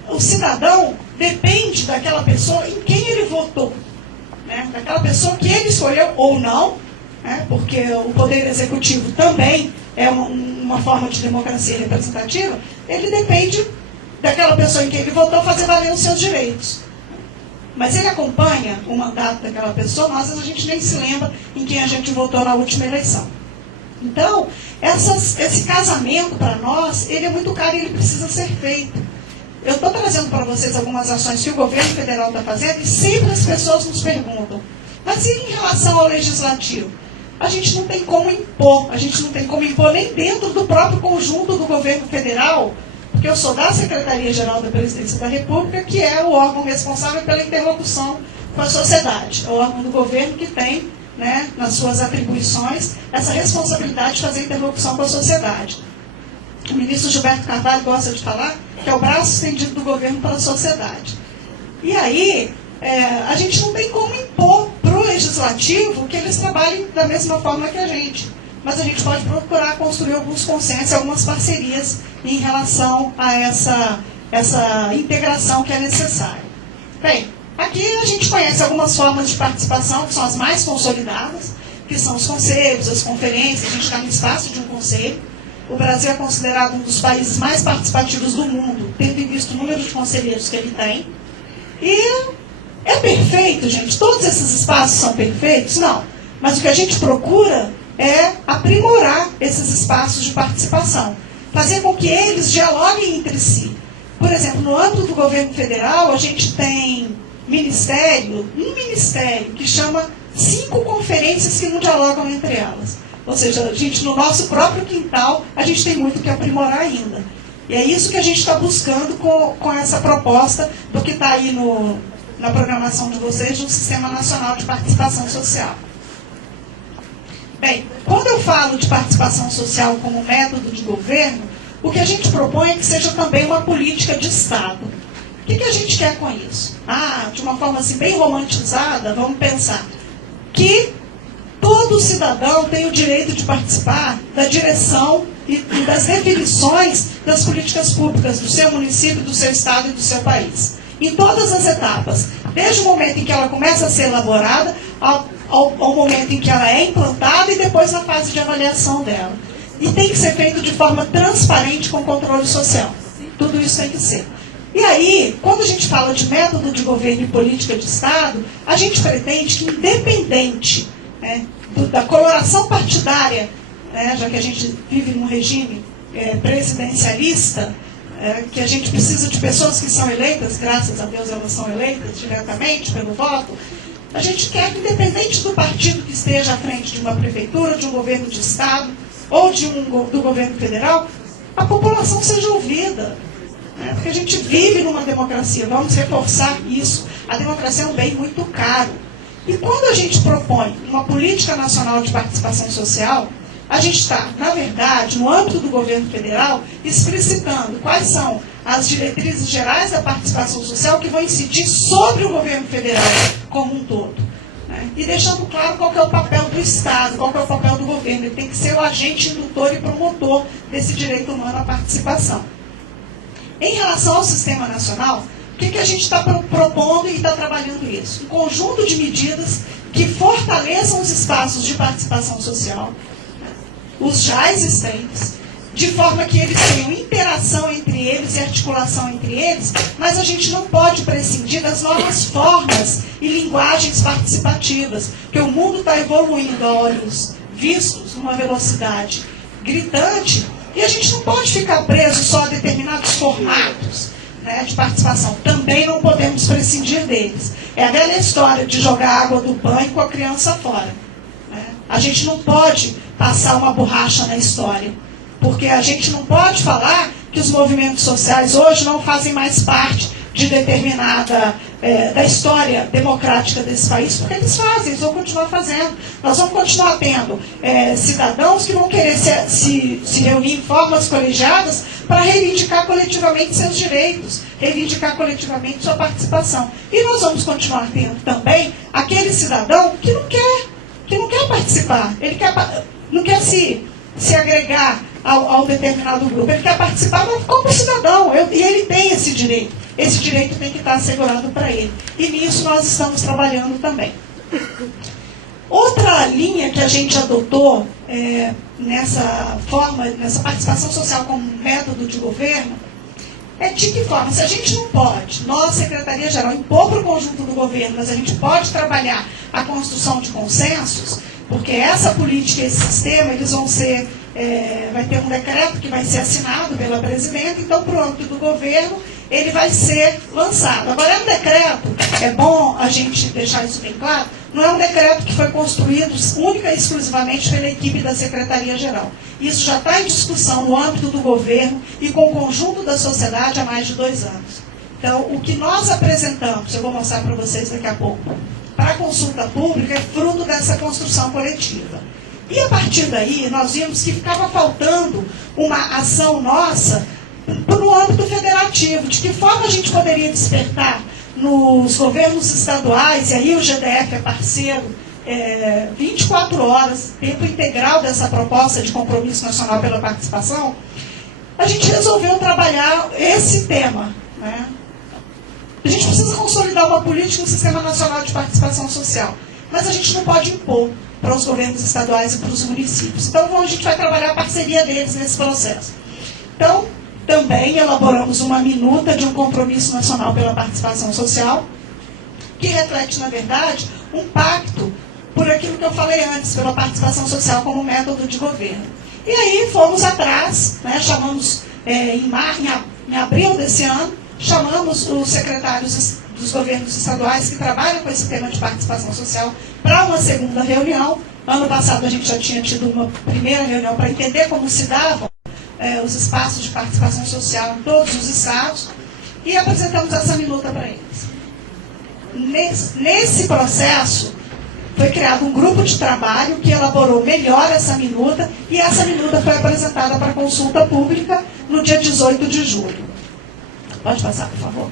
o cidadão depende daquela pessoa em quem ele votou. Né? Daquela pessoa que ele escolheu ou não, né? Porque o poder executivo também é uma forma de democracia representativa, ele depende daquela pessoa em quem ele votou fazer valer os seus direitos. Mas ele acompanha o mandato daquela pessoa, mas às vezes a gente nem se lembra em quem a gente votou na última eleição. Então, esse casamento para nós, ele é muito caro e ele precisa ser feito. Eu estou trazendo para vocês algumas ações que o governo federal está fazendo e sempre as pessoas nos perguntam, mas e em relação ao legislativo? A gente não tem como impor, nem dentro do próprio conjunto do governo federal, porque eu sou da Secretaria-Geral da Presidência da República, que é o órgão responsável pela interlocução com a sociedade. É o órgão do governo que tem, né, nas suas atribuições, essa responsabilidade de fazer interlocução com a sociedade. O ministro Gilberto Carvalho gosta de falar que é o braço estendido do governo para a sociedade. E aí, a gente não tem como impor para o legislativo que eles trabalhem da mesma forma que a gente. Mas a gente pode procurar construir alguns consensos, algumas parcerias em relação a essa integração que é necessária. Bem, aqui a gente conhece algumas formas de participação que são as mais consolidadas, que são os conselhos, as conferências. A gente está no espaço de um conselho. O Brasil é considerado um dos países mais participativos do mundo, tendo em vista o número de conselheiros que ele tem. E é perfeito, gente? Todos esses espaços são perfeitos? Não. Mas o que a gente procura é aprimorar esses espaços de participação, fazer com que eles dialoguem entre si. Por exemplo, no âmbito do governo federal, a gente tem um ministério que chama 5 conferências que não dialogam entre elas. Ou seja, a gente, no nosso próprio quintal, a gente tem muito que aprimorar ainda. E é isso que a gente está buscando com essa proposta do que está aí na programação de vocês, do Sistema Nacional de Participação Social. Bem, quando eu falo de participação social como método de governo, o que a gente propõe é que seja também uma política de Estado. O que a gente quer com isso? De uma forma assim, bem romantizada, vamos pensar que todo cidadão tem o direito de participar da direção e das definições das políticas públicas do seu município, do seu estado e do seu país. Em todas as etapas, desde o momento em que ela começa a ser elaborada, ao momento em que ela é implantada e depois na fase de avaliação dela. E tem que ser feito de forma transparente com controle social. Tudo isso tem que ser. E aí, quando a gente fala de método de governo e política de Estado, a gente pretende que, independente da coloração partidária, já que a gente vive num regime presidencialista, que a gente precisa de pessoas que são eleitas, graças a Deus elas são eleitas diretamente pelo voto. A gente quer que, independente do partido que esteja à frente de uma prefeitura, de um governo de estado ou do governo federal, a população seja ouvida. Porque a gente vive numa democracia, vamos reforçar isso. A democracia é um bem muito caro. E quando a gente propõe uma política nacional de participação social, a gente está, na verdade, no âmbito do governo federal, explicitando quais são as diretrizes gerais da participação social que vão incidir sobre o governo federal como um todo. E deixando claro qual que é o papel do Estado, qual que é o papel do governo. Ele tem que ser o agente indutor e promotor desse direito humano à participação. Em relação ao sistema nacional, o que a gente está propondo e está trabalhando isso? Um conjunto de medidas que fortaleçam os espaços de participação social, os já existentes, de forma que eles tenham interação entre eles e articulação entre eles, mas a gente não pode prescindir das novas formas e linguagens participativas, porque o mundo está evoluindo a olhos vistos, numa velocidade gritante, e a gente não pode ficar preso só a determinados formatos, né, de participação. Também não podemos prescindir deles. É a velha história de jogar água do banho com a criança fora. Né? A gente não pode passar uma borracha na história, porque a gente não pode falar que os movimentos sociais hoje não fazem mais parte de determinada, da história democrática desse país, porque eles fazem, eles vão continuar fazendo. Nós vamos continuar tendo cidadãos que vão querer se reunir em formas colegiadas para reivindicar coletivamente seus direitos, reivindicar coletivamente sua participação. E nós vamos continuar tendo também aquele cidadão que não quer participar, ele não quer se agregar ao determinado grupo, ele quer participar, mas como cidadão, e ele tem esse direito. Esse direito tem que estar assegurado para ele. E nisso nós estamos trabalhando também. Outra linha que a gente adotou nessa participação social como método de governo, é de que forma? Se a gente não pode, nós, Secretaria-Geral, impor para o conjunto do governo, mas a gente pode trabalhar a construção de consensos, porque essa política, esse sistema, eles vão ser, vai ter um decreto que vai ser assinado pela presidenta, então, para o âmbito do governo, ele vai ser lançado. Agora, é um decreto, é bom a gente deixar isso bem claro, não é um decreto que foi construído única e exclusivamente pela equipe da Secretaria-Geral. Isso já está em discussão no âmbito do governo e com o conjunto da sociedade há mais de 2 anos. Então, o que nós apresentamos, eu vou mostrar para vocês daqui a pouco, para a consulta pública, é fruto dessa construção coletiva. E a partir daí, nós vimos que ficava faltando uma ação nossa no âmbito federativo, de que forma a gente poderia despertar nos governos estaduais, e aí o GDF é parceiro, 24 horas, tempo integral dessa proposta de compromisso nacional pela participação, a gente resolveu trabalhar esse tema. Né? A gente precisa consolidar uma política, um sistema nacional de participação social, mas a gente não pode impor para os governos estaduais e para os municípios. Então, a gente vai trabalhar a parceria deles nesse processo. Então, também elaboramos uma minuta de um compromisso nacional pela participação social, que reflete, na verdade, um pacto por aquilo que eu falei antes, pela participação social como método de governo. E aí fomos atrás, né, chamamos, em abril desse ano, chamamos os secretários dos governos estaduais que trabalham com esse tema de participação social para uma segunda reunião. Ano passado a gente já tinha tido uma primeira reunião para entender como se davam os espaços de participação social em todos os estados, e apresentamos essa minuta para eles. Nesse processo, foi criado um grupo de trabalho que elaborou melhor essa minuta, e essa minuta foi apresentada para consulta pública no dia 18 de julho. Pode passar, por favor.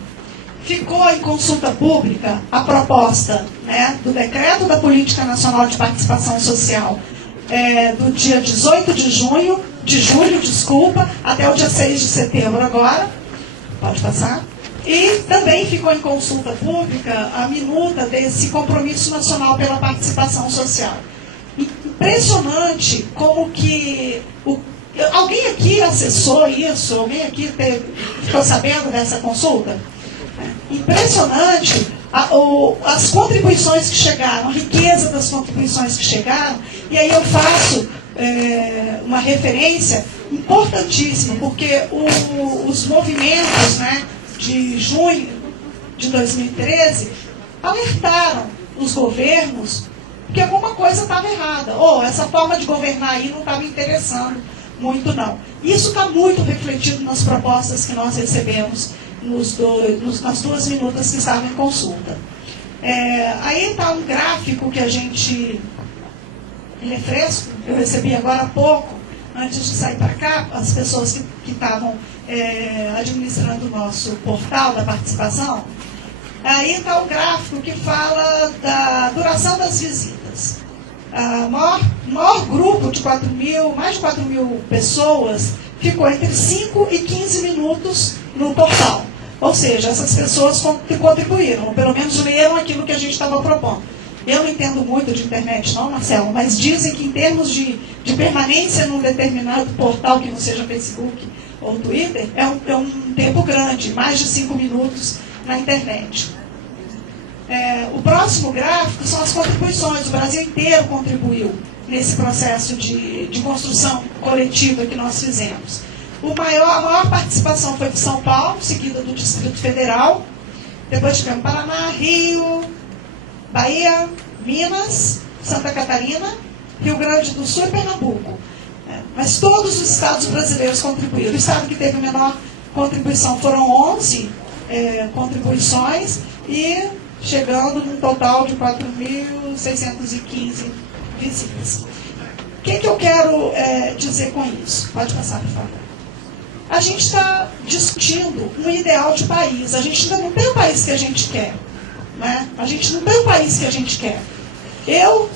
Ficou em consulta pública a proposta, né, do decreto da Política Nacional de Participação Social, do dia 18 de julho, até o dia 6 de setembro agora. Pode passar. E também ficou em consulta pública a minuta desse compromisso nacional pela participação social. Impressionante como que... Alguém aqui acessou isso? Alguém aqui ficou sabendo dessa consulta? Impressionante as contribuições que chegaram, a riqueza das contribuições que chegaram, e aí eu faço uma referência importantíssimo, porque os movimentos, né, de junho de 2013 alertaram os governos que alguma coisa estava errada, ou essa forma de governar aí não estava interessando muito não. Isso está muito refletido nas propostas que nós recebemos nas 2 minutas que estavam em consulta. Aí está um gráfico que a gente... Ele é fresco, eu recebi agora há pouco, antes de sair para cá, as pessoas que estavam administrando o nosso portal da participação. Aí está o gráfico que fala da duração das visitas. O maior grupo de mais de 4 mil pessoas ficou entre 5 e 15 minutos no portal. Ou seja, essas pessoas contribuíram, ou pelo menos leram aquilo que a gente estava propondo. Eu não entendo muito de internet não, Marcelo, mas dizem que em termos de permanência num determinado portal, que não seja Facebook ou Twitter, é um tempo grande, mais de 5 minutos na internet. O próximo gráfico são as contribuições. O Brasil inteiro contribuiu nesse processo de construção coletiva que nós fizemos. A maior participação foi de São Paulo, seguida do Distrito Federal. Depois tivemos Paraná, Rio, Bahia, Minas, Santa Catarina, Rio Grande do Sul e Pernambuco. Mas todos os estados brasileiros contribuíram. O estado que teve menor contribuição foram 11 contribuições e chegando num total de 4.615 visitas. O que eu quero dizer com isso? Pode passar, por favor. A gente está discutindo um ideal de país. A gente ainda não tem o país que a gente quer. Né? A gente não tem o país que a gente quer. Eu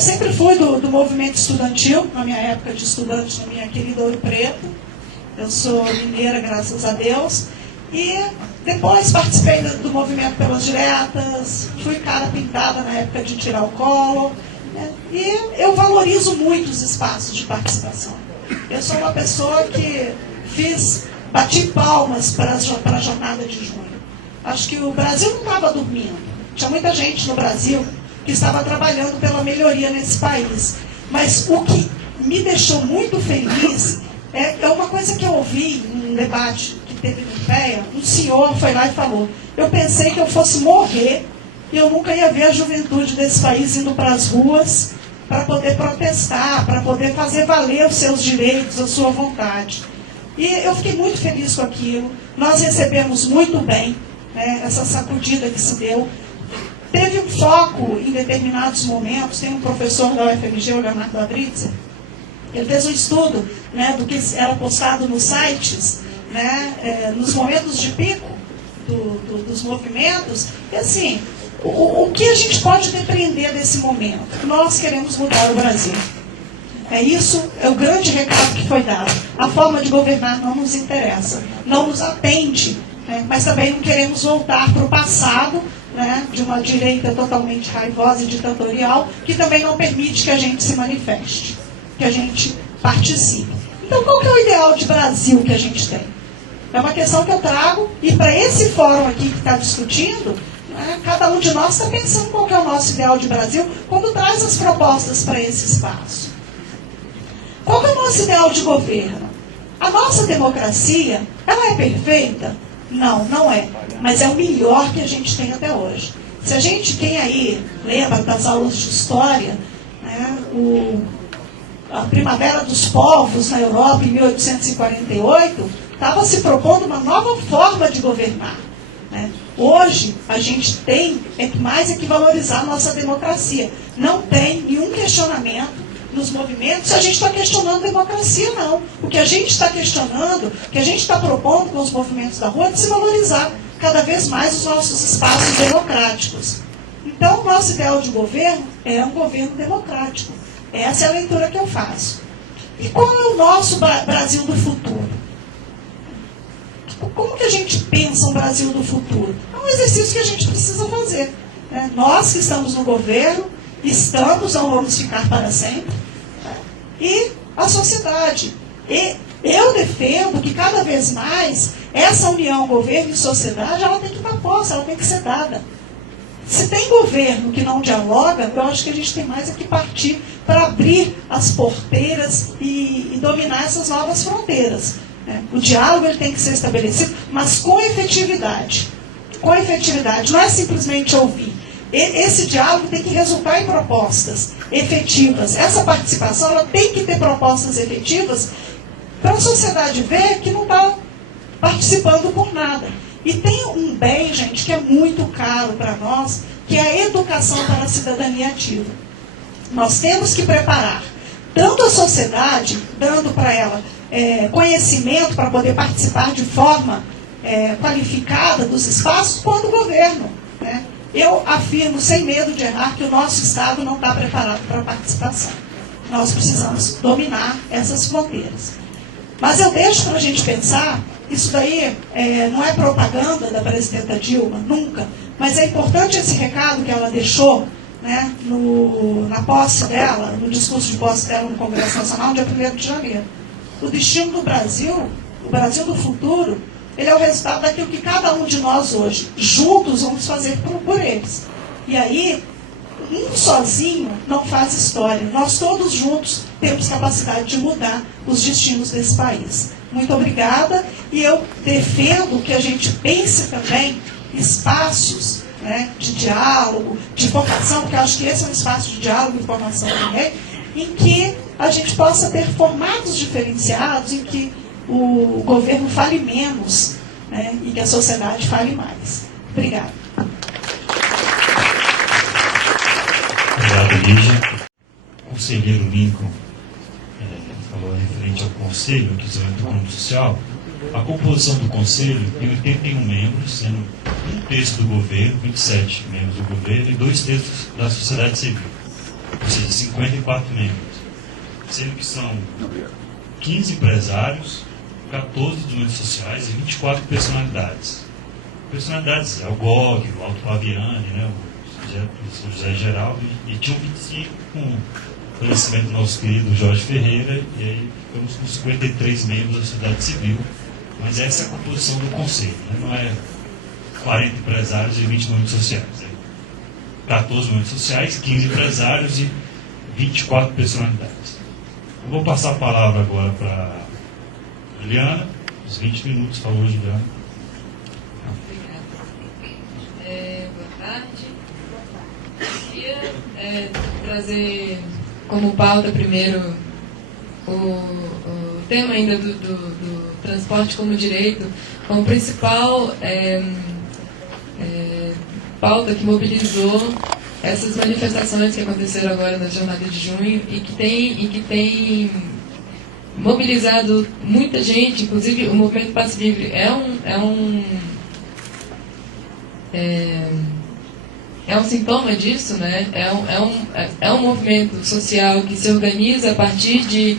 sempre fui do movimento estudantil, na minha época de estudante, na minha querida Ouro Preto. Eu sou mineira, graças a Deus. E depois participei do movimento pelas diretas, fui cara pintada na época de tirar o colo. Né? E eu valorizo muito os espaços de participação. Eu sou uma pessoa que bati palmas para a jornada de junho. Acho que o Brasil não estava dormindo. Tinha muita gente no Brasil que estava trabalhando pela melhoria nesse país. Mas o que me deixou muito feliz é uma coisa que eu ouvi num debate que teve no IPEA. Um senhor foi lá e falou: eu pensei que eu fosse morrer e eu nunca ia ver a juventude desse país indo para as ruas para poder protestar, para poder fazer valer os seus direitos, a sua vontade. E eu fiquei muito feliz com aquilo. Nós recebemos muito bem essa sacudida que se deu. Teve um foco em determinados momentos. Tem um professor da UFMG, o Leonardo Abritzer, ele fez um estudo do que era postado nos sites, nos momentos de pico dos movimentos. E assim, o que a gente pode depreender desse momento? Nós queremos mudar o Brasil. Isso é o grande recado que foi dado. A forma de governar não nos interessa, não nos atende, mas também não queremos voltar para o passado, de uma direita totalmente raivosa e ditatorial, que também não permite que a gente se manifeste, que a gente participe. Então, qual que é o ideal de Brasil que a gente tem? É uma questão que eu trago, e para esse fórum aqui que está discutindo, cada um de nós está pensando qual que é o nosso ideal de Brasil quando traz as propostas para esse espaço. Qual que é o nosso ideal de governo? A nossa democracia, ela é perfeita? Não, não é. Mas é o melhor que a gente tem até hoje. Se a gente, quem aí lembra das aulas de história, a Primavera dos Povos na Europa, em 1848, estava se propondo uma nova forma de governar. Hoje, a gente tem mais que valorizar a nossa democracia. Não tem nenhum questionamento nos movimentos se a gente está questionando a democracia, não. O que a gente está questionando, o que a gente está propondo com os movimentos da rua é de se valorizar cada vez mais os nossos espaços democráticos. Então, o nosso ideal de governo é um governo democrático. Essa é a leitura que eu faço. E qual é o nosso Brasil do futuro? Como que a gente pensa um Brasil do futuro? É um exercício que a gente precisa fazer. Nós que estamos no governo, não vamos ficar para sempre. E a sociedade. E eu defendo que cada vez mais essa união, governo e sociedade, ela tem que estar posta, ela tem que ser dada. Se tem governo que não dialoga, eu acho que a gente tem mais é que partir para abrir as porteiras e dominar essas novas fronteiras. Né? O diálogo ele tem que ser estabelecido, mas com efetividade. Com efetividade, não é simplesmente ouvir. Esse diálogo tem que resultar em propostas efetivas. Essa participação ela tem que ter propostas efetivas para a sociedade ver que não está participando por nada. E tem um bem, gente, que é muito caro para nós, que é a educação para a cidadania ativa. Nós temos que preparar tanto a sociedade, dando para ela conhecimento para poder participar de forma qualificada dos espaços, quanto o governo. Né? Eu afirmo, sem medo de errar, que o nosso Estado não está preparado para a participação. Nós precisamos dominar essas fronteiras. Mas eu deixo para a gente pensar, isso daí não é propaganda da presidenta Dilma, nunca, mas é importante esse recado que ela deixou, né, na posse dela, no discurso de posse dela no Congresso Nacional, no dia 1º de janeiro. O destino do Brasil, o Brasil do futuro, ele é o resultado daquilo que cada um de nós hoje, juntos, vamos fazer por eles. E aí, um sozinho não faz história. Nós todos juntos temos capacidade de mudar os destinos desse país. Muito obrigada. E eu defendo que a gente pense também espaços, né, de diálogo, de formação, porque eu acho que esse é um espaço de diálogo e formação também, em que a gente possa ter formatos diferenciados, em que o governo fale menos, né, e que a sociedade fale mais. Obrigada. Obrigado, Lígia. O conselheiro Lincoln falou referente ao conselho, que é o econômico social. A composição do conselho tem 81 membros, sendo 1/3 do governo, 27 membros do governo e 2/3 da sociedade civil. Ou seja, 54 membros. Sendo que são 15 empresários, 14 de movimentos sociais e 24 personalidades. Personalidades é o GOG, o Alto Fabiani, né, o José Geraldo, e tinham 25 com o conhecimento do nosso querido Jorge Ferreira, e aí ficamos com 53 membros da sociedade civil. Mas essa é a composição do conselho, né? Não é 40 empresários e 20 movimentos sociais. É 14 movimentos sociais, 15 empresários e 24 personalidades. Eu vou passar a palavra agora para Juliana, os 20 minutos, por favor, Juliana. Obrigada. Boa tarde. Eu queria trazer como pauta primeiro o tema ainda do transporte como direito, como principal pauta que mobilizou essas manifestações que aconteceram agora na jornada de junho e que tem mobilizado muita gente, inclusive o movimento Passe Livre é um sintoma disso, né? É um movimento social que se organiza a partir de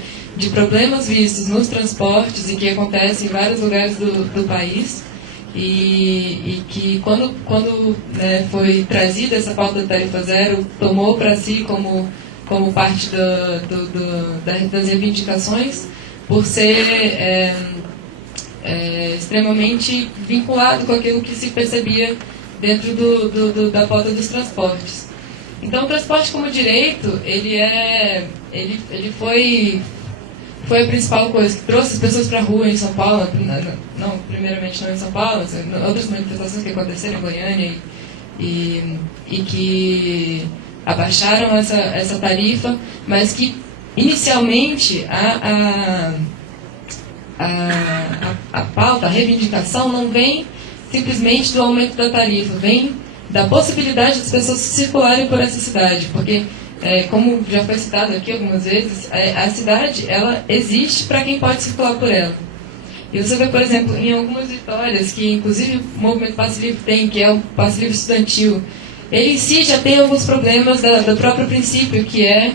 problemas vistos nos transportes e que acontecem em vários lugares do país e que quando foi trazida essa pauta da tarifa zero, tomou para si como parte das reivindicações, por ser extremamente vinculado com aquilo que se percebia dentro da pauta dos transportes. Então, o transporte como direito, ele foi a principal coisa que trouxe as pessoas para a rua em São Paulo, não, primeiramente não em São Paulo, outras manifestações que aconteceram em Goiânia e que abaixaram essa tarifa, mas que inicialmente a pauta, a reivindicação não vem simplesmente do aumento da tarifa, vem da possibilidade das pessoas circularem por essa cidade, porque como já foi citado aqui algumas vezes, a cidade ela existe para quem pode circular por ela. E você vê, por exemplo, em algumas vitórias, que inclusive o movimento Passe Livre tem, que é o Passe Livre estudantil, ele em si já tem alguns problemas do próprio princípio, que é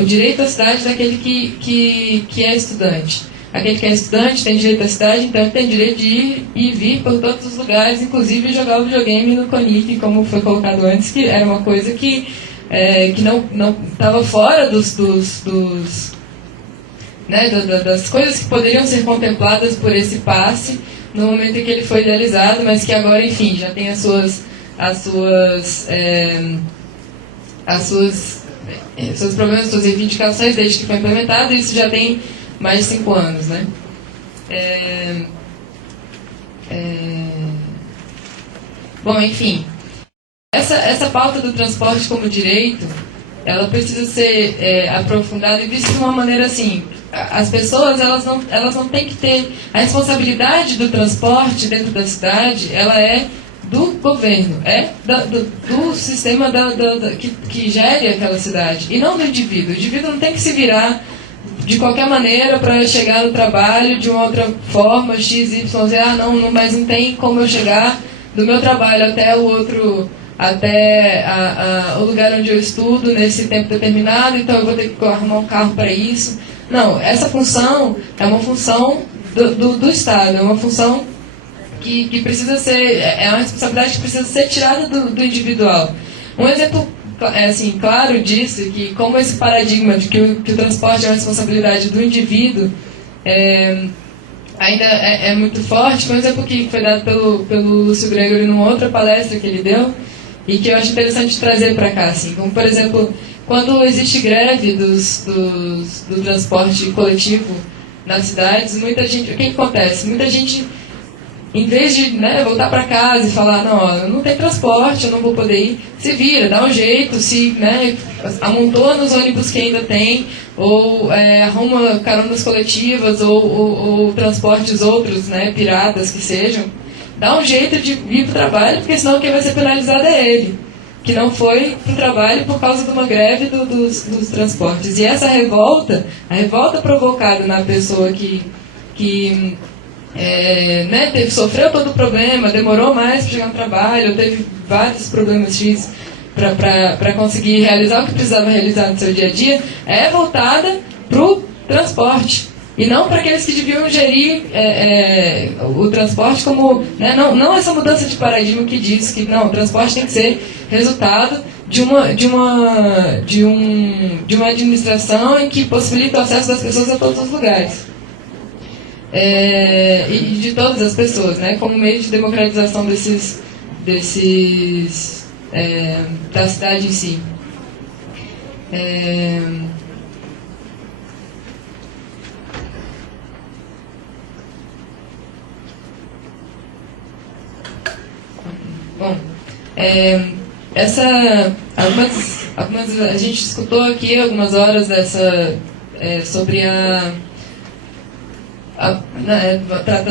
o direito à cidade daquele que é estudante. Aquele que é estudante tem direito à cidade, então tem direito de ir e vir por todos os lugares, inclusive jogar o videogame no CONIC, como foi colocado antes, que era uma coisa que não estava fora das coisas que poderiam ser contempladas por esse passe no momento em que ele foi idealizado, mas que agora, enfim, já tem as suas seus problemas, suas reivindicações desde que foi implementado, e isso já tem mais de 5 anos, né? Bom, enfim, essa pauta do transporte como direito, ela precisa ser aprofundada e vista de uma maneira assim. As pessoas, elas não têm que ter a responsabilidade do transporte dentro da cidade, ela é do governo, do sistema que gere aquela cidade, e não do indivíduo. O indivíduo não tem que se virar de qualquer maneira para chegar no trabalho de uma outra forma, x, y, z, mas não tem como eu chegar do meu trabalho até o outro, até o lugar onde eu estudo nesse tempo determinado, então eu vou ter que arrumar um carro para isso. Não, essa função é uma função do Estado, é uma função que precisa ser, é uma responsabilidade que precisa ser tirada do individual. Um exemplo claro disso, que como esse paradigma de que o transporte é uma responsabilidade do indivíduo ainda é muito forte, foi um exemplo que foi dado pelo Lúcio Gregory numa outra palestra que ele deu, e que eu acho interessante trazer para cá, assim, como por exemplo, quando existe greve do transporte coletivo nas cidades, muita gente, o que acontece? Muita gente, em vez de voltar para casa e falar, não tem transporte, eu não vou poder ir, se vira, dá um jeito, amontoa nos ônibus que ainda tem, ou arruma caronas coletivas, ou transportes outros, piratas que sejam, dá um jeito de vir para o trabalho, porque senão quem vai ser penalizado é ele, que não foi para o trabalho por causa de uma greve dos transportes. E essa revolta, a revolta provocada na pessoa que sofreu todo o problema, demorou mais para chegar no trabalho, teve vários problemas X para conseguir realizar o que precisava realizar no seu dia a dia, é voltada para o transporte. E não para aqueles que deviam gerir o transporte como... Não essa mudança de paradigma que diz que o transporte tem que ser resultado de uma administração em que possibilita o acesso das pessoas a todos os lugares. E de todas as pessoas, como meio de democratização da cidade em si. Bom, a gente escutou aqui algumas horas sobre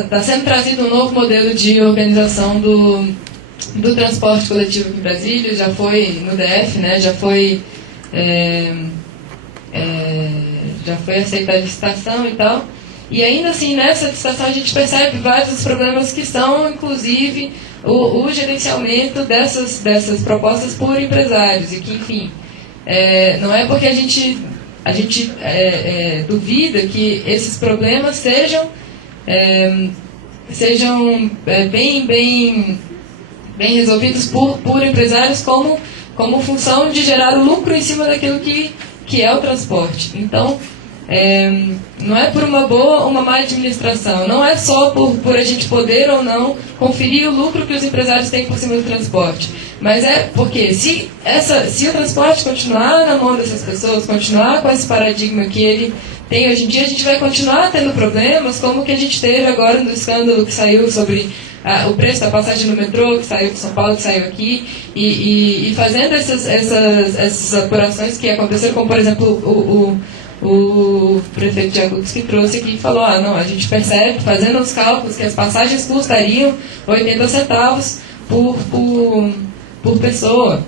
está sendo trazido um novo modelo de organização do transporte coletivo aqui em Brasília, já foi no DF, já foi aceita a licitação e tal. E ainda assim, nessa licitação, a gente percebe vários problemas que são, inclusive, o gerenciamento dessas propostas por empresários. E que, enfim, não é porque a gente duvida que esses problemas sejam bem resolvidos por empresários como função de gerar o lucro em cima daquilo que é o transporte. Então, não é por uma boa ou uma má administração, não é só por a gente poder ou não conferir o lucro que os empresários têm por cima do transporte, mas é porque se o transporte continuar na mão dessas pessoas, continuar com esse paradigma que ele tem hoje em dia, a gente vai continuar tendo problemas como o que a gente teve agora no escândalo que saiu sobre o preço da passagem no metrô, que saiu de São Paulo, que saiu aqui, e fazendo essas apurações que aconteceram, como por exemplo o prefeito de Agudos que trouxe aqui e falou, a gente percebe, fazendo os cálculos, que as passagens custariam 80 centavos por pessoa,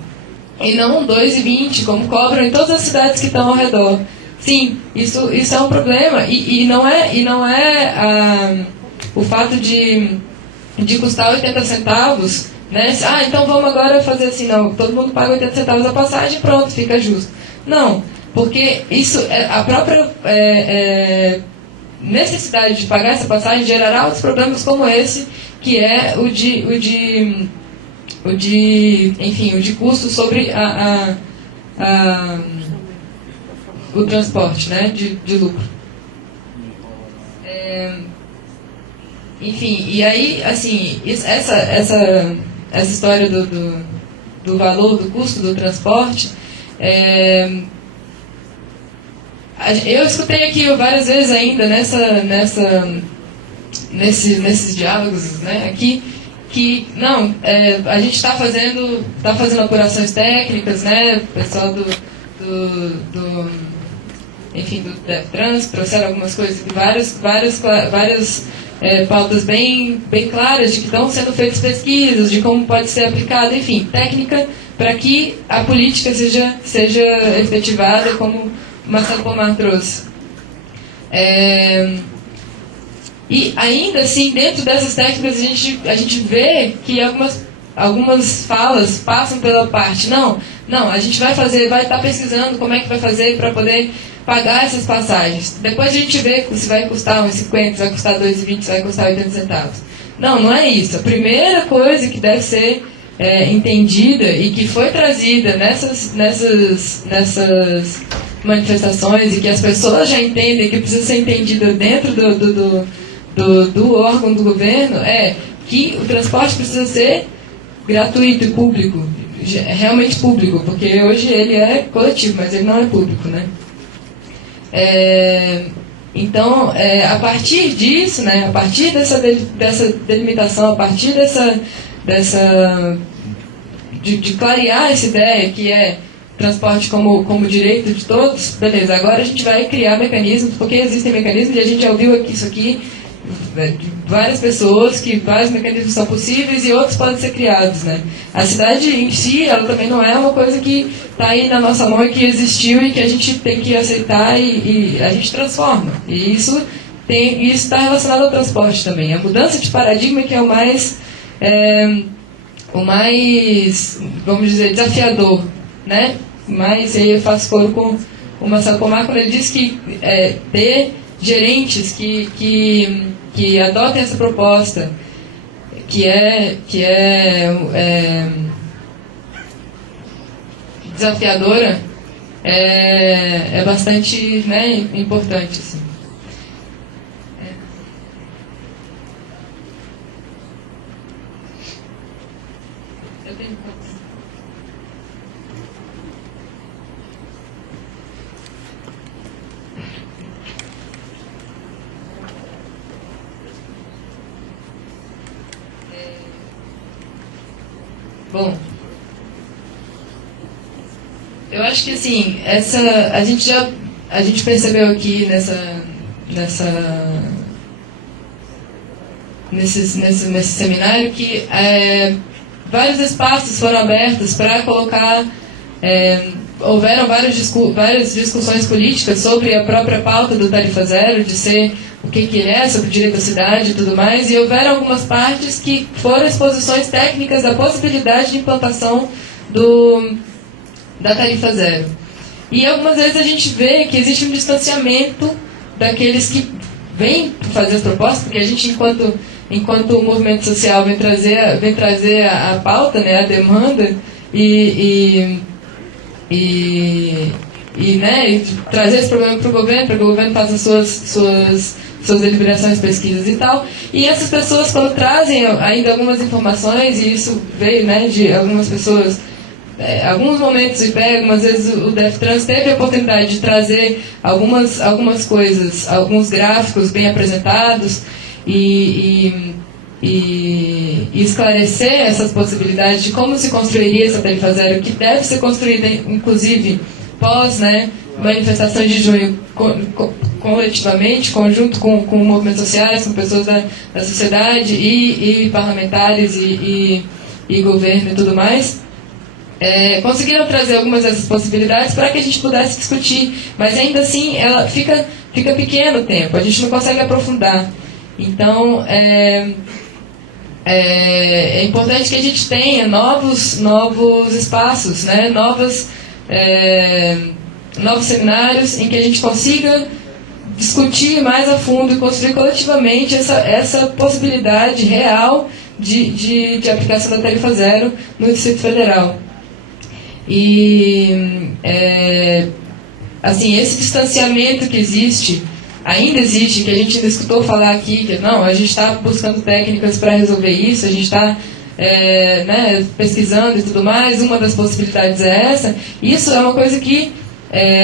e não 2,20, como cobram em todas as cidades que estão ao redor. Sim, isso é um problema, e não é o fato de custar 80 centavos, então vamos agora fazer assim, todo mundo paga 80 centavos a passagem, pronto, fica justo. Não, porque isso, a própria necessidade de pagar essa passagem gerará outros problemas como esse, que é o de custo sobre o transporte, de lucro. Enfim, e aí, assim, essa história do valor, do custo do transporte, eu escutei aqui várias vezes ainda nesses diálogos, né, aqui, que não, a gente está fazendo apurações técnicas, né, o pessoal enfim, do DEFTRANS trouxeram algumas coisas, várias pautas bem claras de que estão sendo feitas pesquisas, de como pode ser aplicado, enfim, técnica para que a política seja efetivada, como o Marcelo Pomar trouxe. E ainda assim, dentro dessas técnicas, a gente vê que algumas falas passam pela parte, não, a gente vai estar pesquisando como é que vai fazer para poder pagar essas passagens. Depois a gente vê se vai custar uns 50, se vai custar 2,20, se vai custar 80 centavos. Não é isso. A primeira coisa que deve ser entendida e que foi trazida nessas manifestações e que as pessoas já entendem que precisa ser entendida dentro do órgão do governo é que o transporte precisa ser gratuito e público, realmente público, porque hoje ele é coletivo, mas ele não é público, né? Então, a partir disso, né, a partir dessa delimitação, a partir de clarear essa ideia que é transporte como direito de todos, beleza, agora a gente vai criar mecanismos, porque existem mecanismos, e a gente já ouviu isso aqui, de várias pessoas, que vários mecanismos são possíveis e outros podem ser criados, né? A cidade em si, ela também não é uma coisa que está aí na nossa mão e que existiu e que a gente tem que aceitar e a gente transforma. E isso está relacionado ao transporte também. A mudança de paradigma que é o mais, vamos dizer, desafiador, né? Mas aí eu faço coro com o Marcelo Pomar quando ele diz que ter gerentes que adotem essa proposta, que é desafiadora, é bastante, né, importante, assim. Eu tenho Bom, eu acho que assim, a gente percebeu aqui nesse seminário que vários espaços foram abertos para colocar, houveram várias discussões políticas sobre a própria pauta do Tarifa Zero, de ser o que ele é, sobre o direito à cidade e tudo mais, e houveram algumas partes que foram exposições técnicas da possibilidade de implantação da Tarifa Zero. E algumas vezes a gente vê que existe um distanciamento daqueles que vêm fazer as propostas, porque a gente, enquanto movimento social, vem trazer a pauta, né, a demanda, e trazer esse problema para o governo, para que o governo faça suas deliberações, pesquisas e tal. E essas pessoas, quando trazem ainda algumas informações, e isso veio, né, de algumas pessoas, alguns momentos e algumas vezes o DEFTRANS teve a oportunidade de trazer algumas coisas, alguns gráficos bem apresentados e esclarecer essas possibilidades de como se construiria essa Tarifa Zero, que deve ser construída, inclusive, pós, né, manifestações de junho, coletivamente, conjunto com movimentos sociais, com pessoas da sociedade e parlamentares e governo e tudo mais. Conseguiram trazer algumas dessas possibilidades para que a gente pudesse discutir, mas ainda assim ela fica pequeno o tempo, a gente não consegue aprofundar. Então, é importante que a gente tenha novos espaços, né, novos seminários em que a gente consiga discutir mais a fundo e construir coletivamente essa possibilidade real de aplicação da Tarifa Zero no Distrito Federal. E, assim, esse distanciamento que ainda existe, que a gente ainda escutou falar aqui, que não, a gente está buscando técnicas para resolver isso, a gente está né, pesquisando e tudo mais, uma das possibilidades é essa. Isso é uma coisa que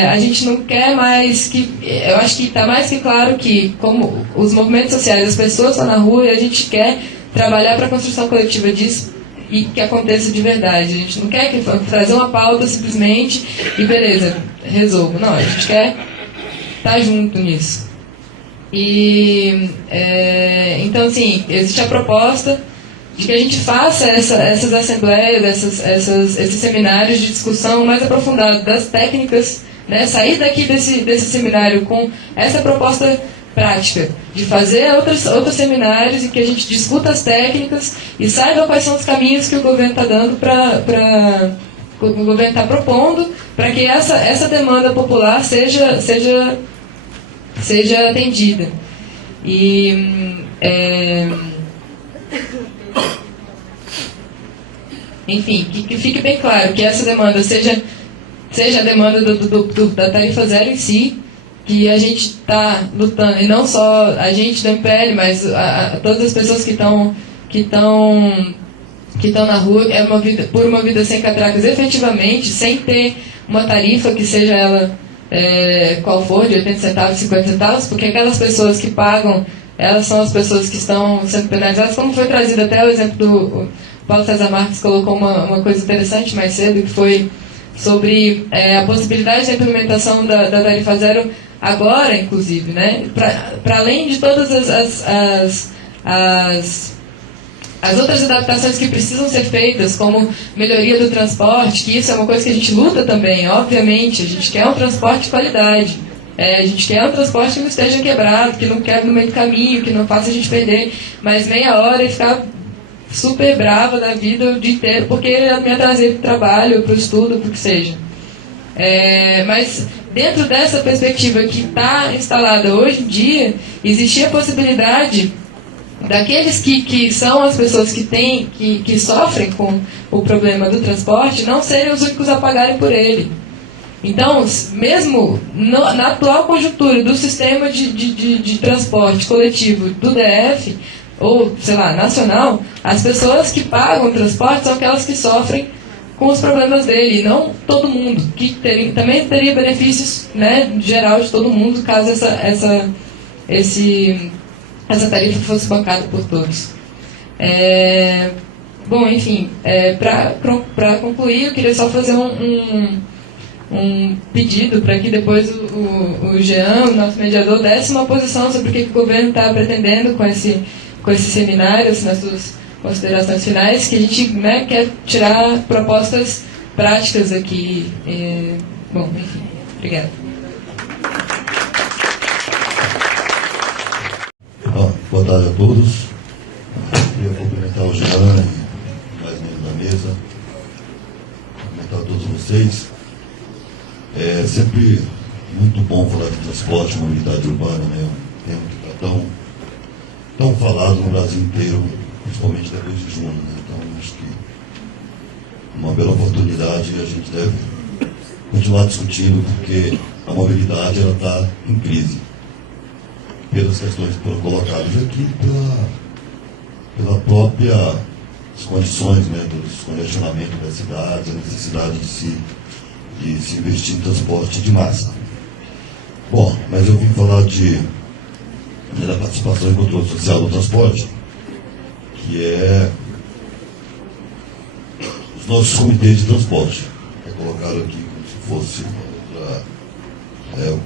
a gente não quer mais, eu acho que está mais que claro que, como os movimentos sociais, as pessoas estão na rua e a gente quer trabalhar para a construção coletiva disso e que aconteça de verdade. A gente não quer trazer uma pauta simplesmente e beleza, resolvo. Não, a gente quer estar junto nisso. E então, assim, existe a proposta de que a gente faça essas assembleias, esses seminários de discussão mais aprofundada das técnicas, né, sair daqui desse seminário com essa proposta prática, de fazer outros seminários em que a gente discuta as técnicas e saiba quais são os caminhos que o governo está dando o governo está propondo para que essa demanda popular seja atendida. E enfim, que fique bem claro que essa demanda seja a demanda da tarifa zero em si, que a gente está lutando, e não só a gente do MPL, mas todas as pessoas que estão na rua, por uma vida sem catracas, efetivamente, sem ter uma tarifa que seja ela qual for, de 80 centavos, 50 centavos, porque aquelas pessoas que pagam, elas são as pessoas que estão sendo penalizadas, como foi trazido até o exemplo do Paulo César Marques, colocou uma coisa interessante mais cedo, que foi sobre a possibilidade da implementação da tarifa zero agora, inclusive, né? Para além de todas as outras adaptações que precisam ser feitas, como melhoria do transporte, que isso é uma coisa que a gente luta também, obviamente. A gente quer um transporte de qualidade. A gente quer um transporte que não esteja quebrado, que não quebre no meio do caminho, que não faça a gente perder mais meia hora e ficar super brava da vida o dia inteiro, porque me atrasei para o trabalho, para o estudo, para o que seja. Mas dentro dessa perspectiva que está instalada hoje em dia, existia a possibilidade daqueles que são as pessoas que sofrem com o problema do transporte não serem os únicos a pagarem por ele. Então, mesmo na atual conjuntura do sistema de transporte coletivo do DF, ou, sei lá, nacional, as pessoas que pagam o transporte são aquelas que sofrem com os problemas dele, e não todo mundo, que também teria benefícios, né, geral de todo mundo, caso essa tarifa fosse bancada por todos. Bom, enfim, para concluir, eu queria só fazer um pedido para que depois o Jean, o nosso mediador, desse uma posição sobre o que o governo está pretendendo com esse seminário, assim, nas suas considerações finais, que a gente, né, quer tirar propostas práticas aqui. Bom, enfim, obrigada. Boa tarde a todos. Queria cumprimentar o Jean e mais membros da mesa, cumprimentar a todos vocês. É sempre muito bom falar de transporte e mobilidade urbana, né? Um tema que está tão falado no Brasil inteiro, principalmente depois de junho, né? Então, acho que uma bela oportunidade e a gente deve continuar discutindo, porque a mobilidade está em crise, pelas questões que foram colocadas aqui, pela própria condições, né, dos congestionamentos das cidades, a necessidade de se investir em transporte de massa. Bom, mas eu vim falar da participação e controle social do transporte, que é os nossos comitês de transporte. Colocaram aqui como se fosse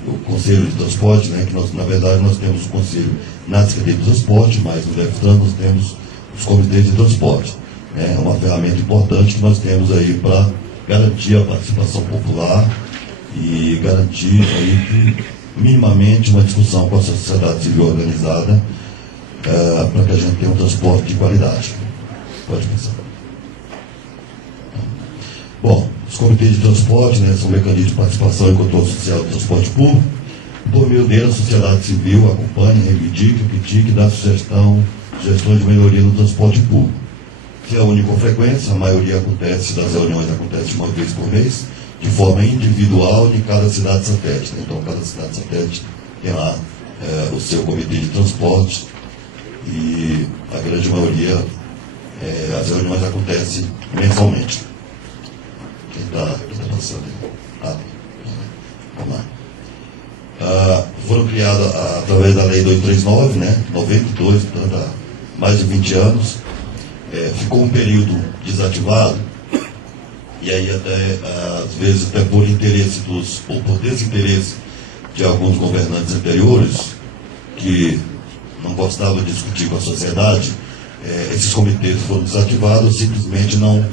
o Conselho de Transporte, né, que na verdade nós temos o Conselho na Secretaria de Transporte, mas no DEFTRAN nós temos os comitês de transporte. É uma ferramenta importante que nós temos aí para garantir a participação popular e garantir aí minimamente uma discussão com a sociedade civil organizada para que a gente tenha um transporte de qualidade. Pode pensar. Bom, os comitês de transporte, né, são mecanismos de participação e controle social do transporte público. Por meio dele, a sociedade civil acompanha, reivindica, critica e dá sugestões de melhoria no transporte público. Se reúne com frequência, a maioria das reuniões acontece uma vez por mês, de forma individual em cada cidade satélite. Então, cada cidade satélite tem lá o seu comitê de transporte e a grande maioria As reuniões acontecem mensalmente. Quem está passando aí? Vamos lá. Foram criadas através da Lei 239, né, 92, portanto, há mais de 20 anos. Ficou um período desativado, e aí até, às vezes, até por interesse ou por desinteresse de alguns governantes anteriores, que não gostavam de discutir com a sociedade, esses comitês foram desativados, simplesmente não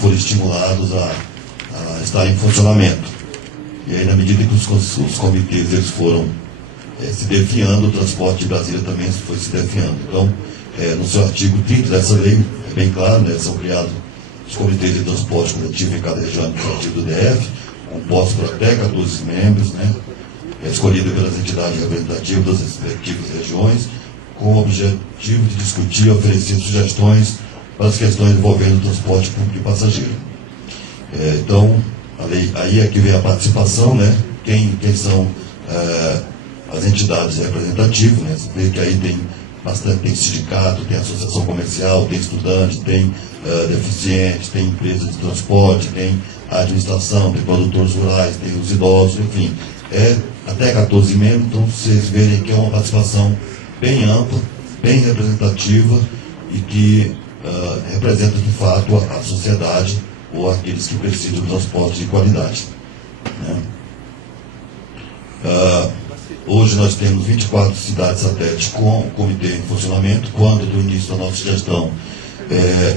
foram estimulados a estar em funcionamento. E aí, na medida que os comitês eles foram se definhando, o transporte de Brasília também foi se definhando. Então, no seu artigo 30 dessa lei, é bem claro, né, são criados os comitês de transporte coletivo em cada região administrativa do DF, compostos por até 14 membros, né, escolhidos pelas entidades representativas das respectivas regiões, com o objetivo de discutir e oferecer sugestões para as questões envolvendo o transporte público e passageiro. Então, aí é que vem a participação, né? Quem são as entidades representativas, né? Você vê que aí tem sindicato, tem associação comercial, tem estudante, tem deficientes, tem empresa de transporte, tem a administração, tem produtores rurais, tem os idosos, enfim. Até 14 membros, então vocês verem que é uma participação bem ampla, bem representativa e que representa de fato a sociedade ou aqueles que precisam de transporte de qualidade, né? Hoje nós temos 24 cidades satélites com o comitê em funcionamento. Quando do início da nossa gestão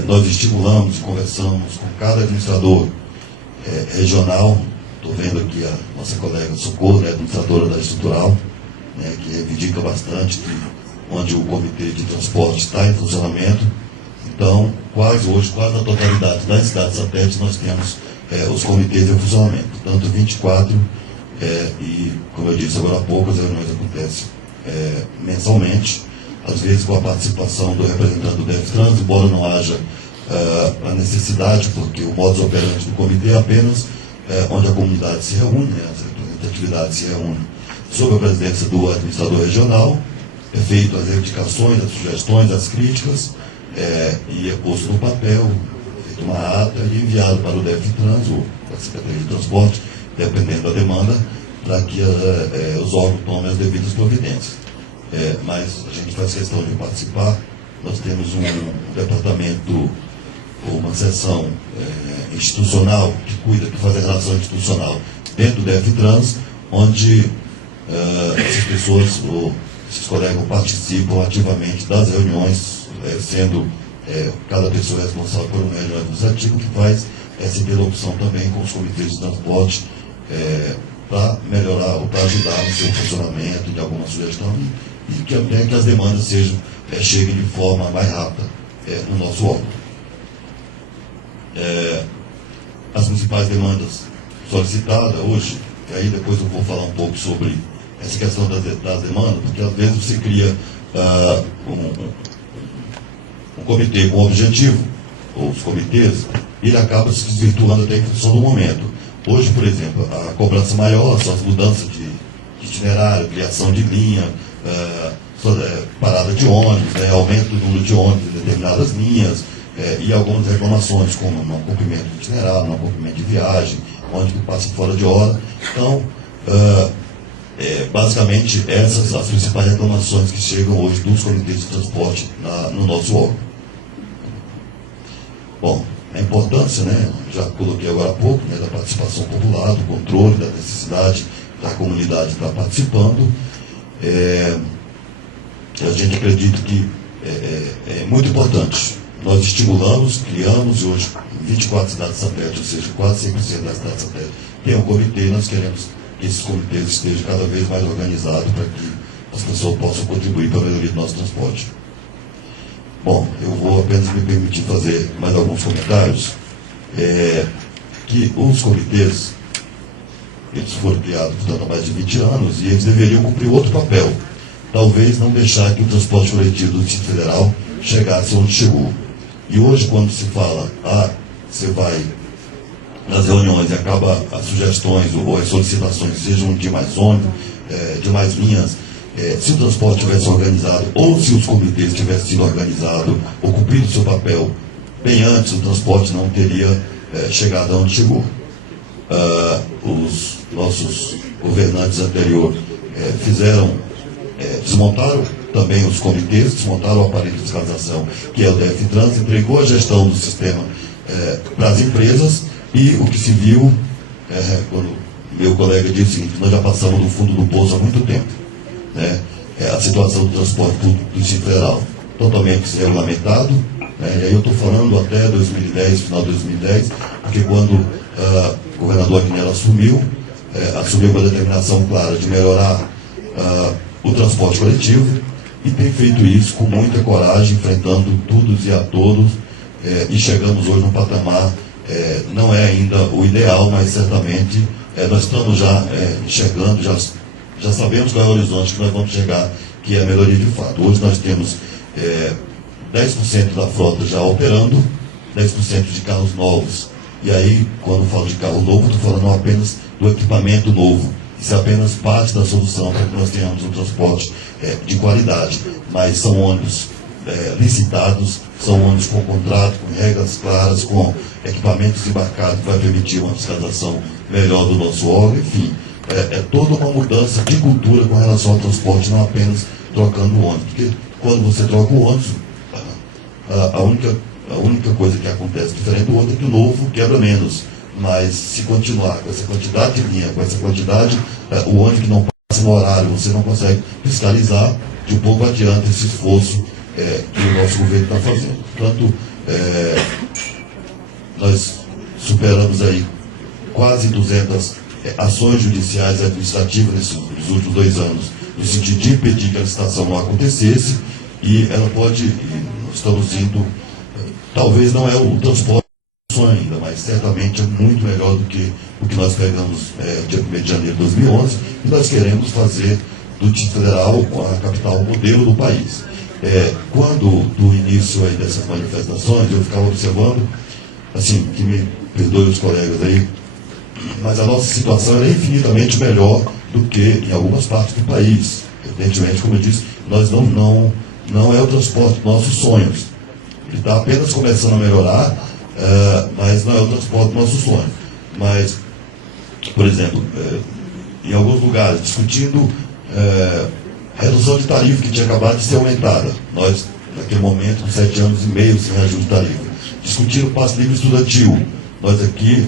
nós estimulamos e conversamos com cada administrador regional. Estou vendo aqui a nossa colega Socorro, né, administradora da estrutural, né, que reivindica bastante onde o comitê de transporte está em funcionamento. Então, quase na totalidade das cidades satélites nós temos os comitês em funcionamento, portanto 24, e como eu disse agora há pouco, as reuniões acontecem mensalmente, às vezes com a participação do representante do DEFTRANS, embora não haja a necessidade, porque o modus operandi do comitê é apenas onde a comunidade se reúne, né, as representatividades se reúnem sob a presidência do administrador regional, é feito as reivindicações, as sugestões, as críticas, e é posto no papel, feito uma ata e enviado para o DEFTRANS, ou para a Secretaria de Transporte, dependendo da demanda, para que os órgãos tomem as devidas providências. Mas a gente faz questão de participar. Nós temos um departamento, ou uma seção institucional, que faz a relação institucional dentro do DEFTRANS, onde essas pessoas, ou esses colegas participam ativamente das reuniões, sendo cada pessoa responsável por uma reunião administrativa, que faz essa interlocução também com os comitês de transporte para melhorar ou para ajudar no seu funcionamento de alguma sugestão e que até que as demandas cheguem de forma mais rápida no nosso órgão. As principais demandas solicitadas hoje, e aí depois eu vou falar um pouco sobre essa questão das demandas, porque às vezes você cria um comitê com objetivo, ou os comitês, e ele acaba se desvirtuando até em função do momento. Hoje, por exemplo, a cobrança maior são as mudanças de itinerário, criação de linha, parada de ônibus, aumento do número de ônibus em determinadas linhas, e algumas reclamações, como não cumprimento de itinerário, não cumprimento de viagem, ônibus que passa fora de hora. Então, basicamente, essas são as principais reclamações que chegam hoje dos comitês de transporte no nosso órgão. Bom, a importância, né, já coloquei agora há pouco, né, da participação popular, do controle, da necessidade da comunidade estar participando. A gente acredita que é muito importante. Nós estimulamos, criamos, e hoje, em 24 cidades satélites, ou seja, quase 100% das cidades satélites, tem um comitê, nós queremos que esses comitês estejam cada vez mais organizados para que as pessoas possam contribuir para a melhoria do nosso transporte. Bom, eu vou apenas me permitir fazer mais alguns comentários. Que os comitês, eles foram criados, portanto, há mais de 20 anos, e eles deveriam cumprir outro papel. Talvez não deixar que o transporte coletivo do Distrito Federal chegasse onde chegou. E hoje, quando se fala, você vai nas reuniões e acaba as sugestões ou as solicitações, sejam de mais ônibus, de mais linhas, se o transporte tivesse organizado, ou se os comitês tivessem sido organizados, ou cumprido o seu papel bem antes, o transporte não teria chegado onde chegou. Os nossos governantes anteriores desmontaram também os comitês, desmontaram o aparelho de fiscalização, que é o DF-Trans, entregou a gestão do sistema para as empresas, e o que se viu, quando meu colega disse o seguinte: nós já passamos do fundo do poço há muito tempo. Né? A situação do transporte público do Distrito Federal totalmente desregulamentado, né? E aí eu estou falando até 2010, final de 2010, porque quando o governador Aquinela assumiu com a determinação clara de melhorar o transporte coletivo, e tem feito isso com muita coragem, enfrentando todos e a todos, e chegamos hoje num patamar, não é ainda o ideal, mas certamente nós estamos já enxergando, já sabemos qual é o horizonte que nós vamos chegar, que é a melhoria de fato. Hoje nós temos 10% da frota já operando, 10% de carros novos. E aí, quando eu falo de carro novo, estou falando não apenas do equipamento novo. Isso é apenas parte da solução para que nós tenhamos um transporte de qualidade. Mas são ônibus licitados, são ônibus com contrato, com regras claras, com equipamentos embarcados que vai permitir uma fiscalização melhor do nosso órgão, enfim. É toda uma mudança de cultura com relação ao transporte, não apenas trocando o ônibus. Porque quando você troca o ônibus, a única coisa que acontece diferente do outro é que o novo quebra menos. Mas se continuar com essa quantidade de linha, com essa quantidade, o ônibus que não passa no horário, você não consegue fiscalizar, de um pouco adiante esse esforço que o nosso governo está fazendo. Portanto, nós superamos aí quase 200 ações judiciais e administrativas nesses últimos 2 anos, no sentido de impedir que a licitação não acontecesse, e ela pode, nós estamos indo, talvez não é o transporte ainda, mas certamente é muito melhor do que o que nós pegamos dia 1º de janeiro de 2011, e nós queremos fazer do Distrito Federal a capital modelo do país. Quando, do início aí dessas manifestações, eu ficava observando, assim, que me perdoe os colegas aí, mas a nossa situação é infinitamente melhor do que em algumas partes do país. Evidentemente, como eu disse, nós não é o transporte dos nossos sonhos. Ele está apenas começando a melhorar, mas não é o transporte dos nossos sonhos. Mas, por exemplo, em alguns lugares, discutindo a redução de tarifa que tinha acabado de ser aumentada. Nós, naquele momento, com 7 anos e meio sem reajuste de tarifa. Discutindo o passe livre estudantil. Nós aqui,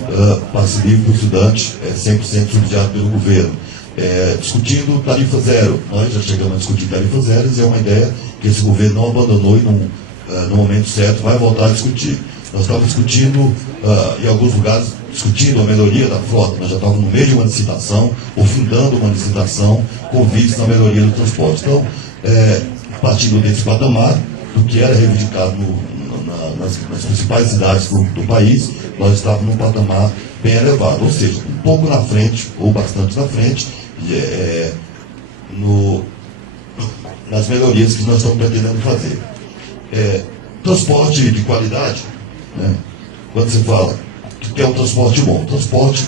passe livre do estudante é 100% subsidiado pelo governo. Discutindo tarifa zero. Nós já chegamos a discutir tarifa zero, e é uma ideia que esse governo não abandonou e no momento certo vai voltar a discutir. Nós estávamos discutindo, em alguns lugares, discutindo a melhoria da frota. Nós já estávamos no meio de uma licitação, ou findando uma licitação, com vista na melhoria do transporte. Então, partindo desse patamar, do que era reivindicado nas principais cidades do país, nós estávamos num patamar bem elevado, ou seja, um pouco na frente, ou bastante na frente, nas melhorias que nós estamos pretendendo fazer. Transporte de qualidade, né? Quando você fala que é um transporte bom, transporte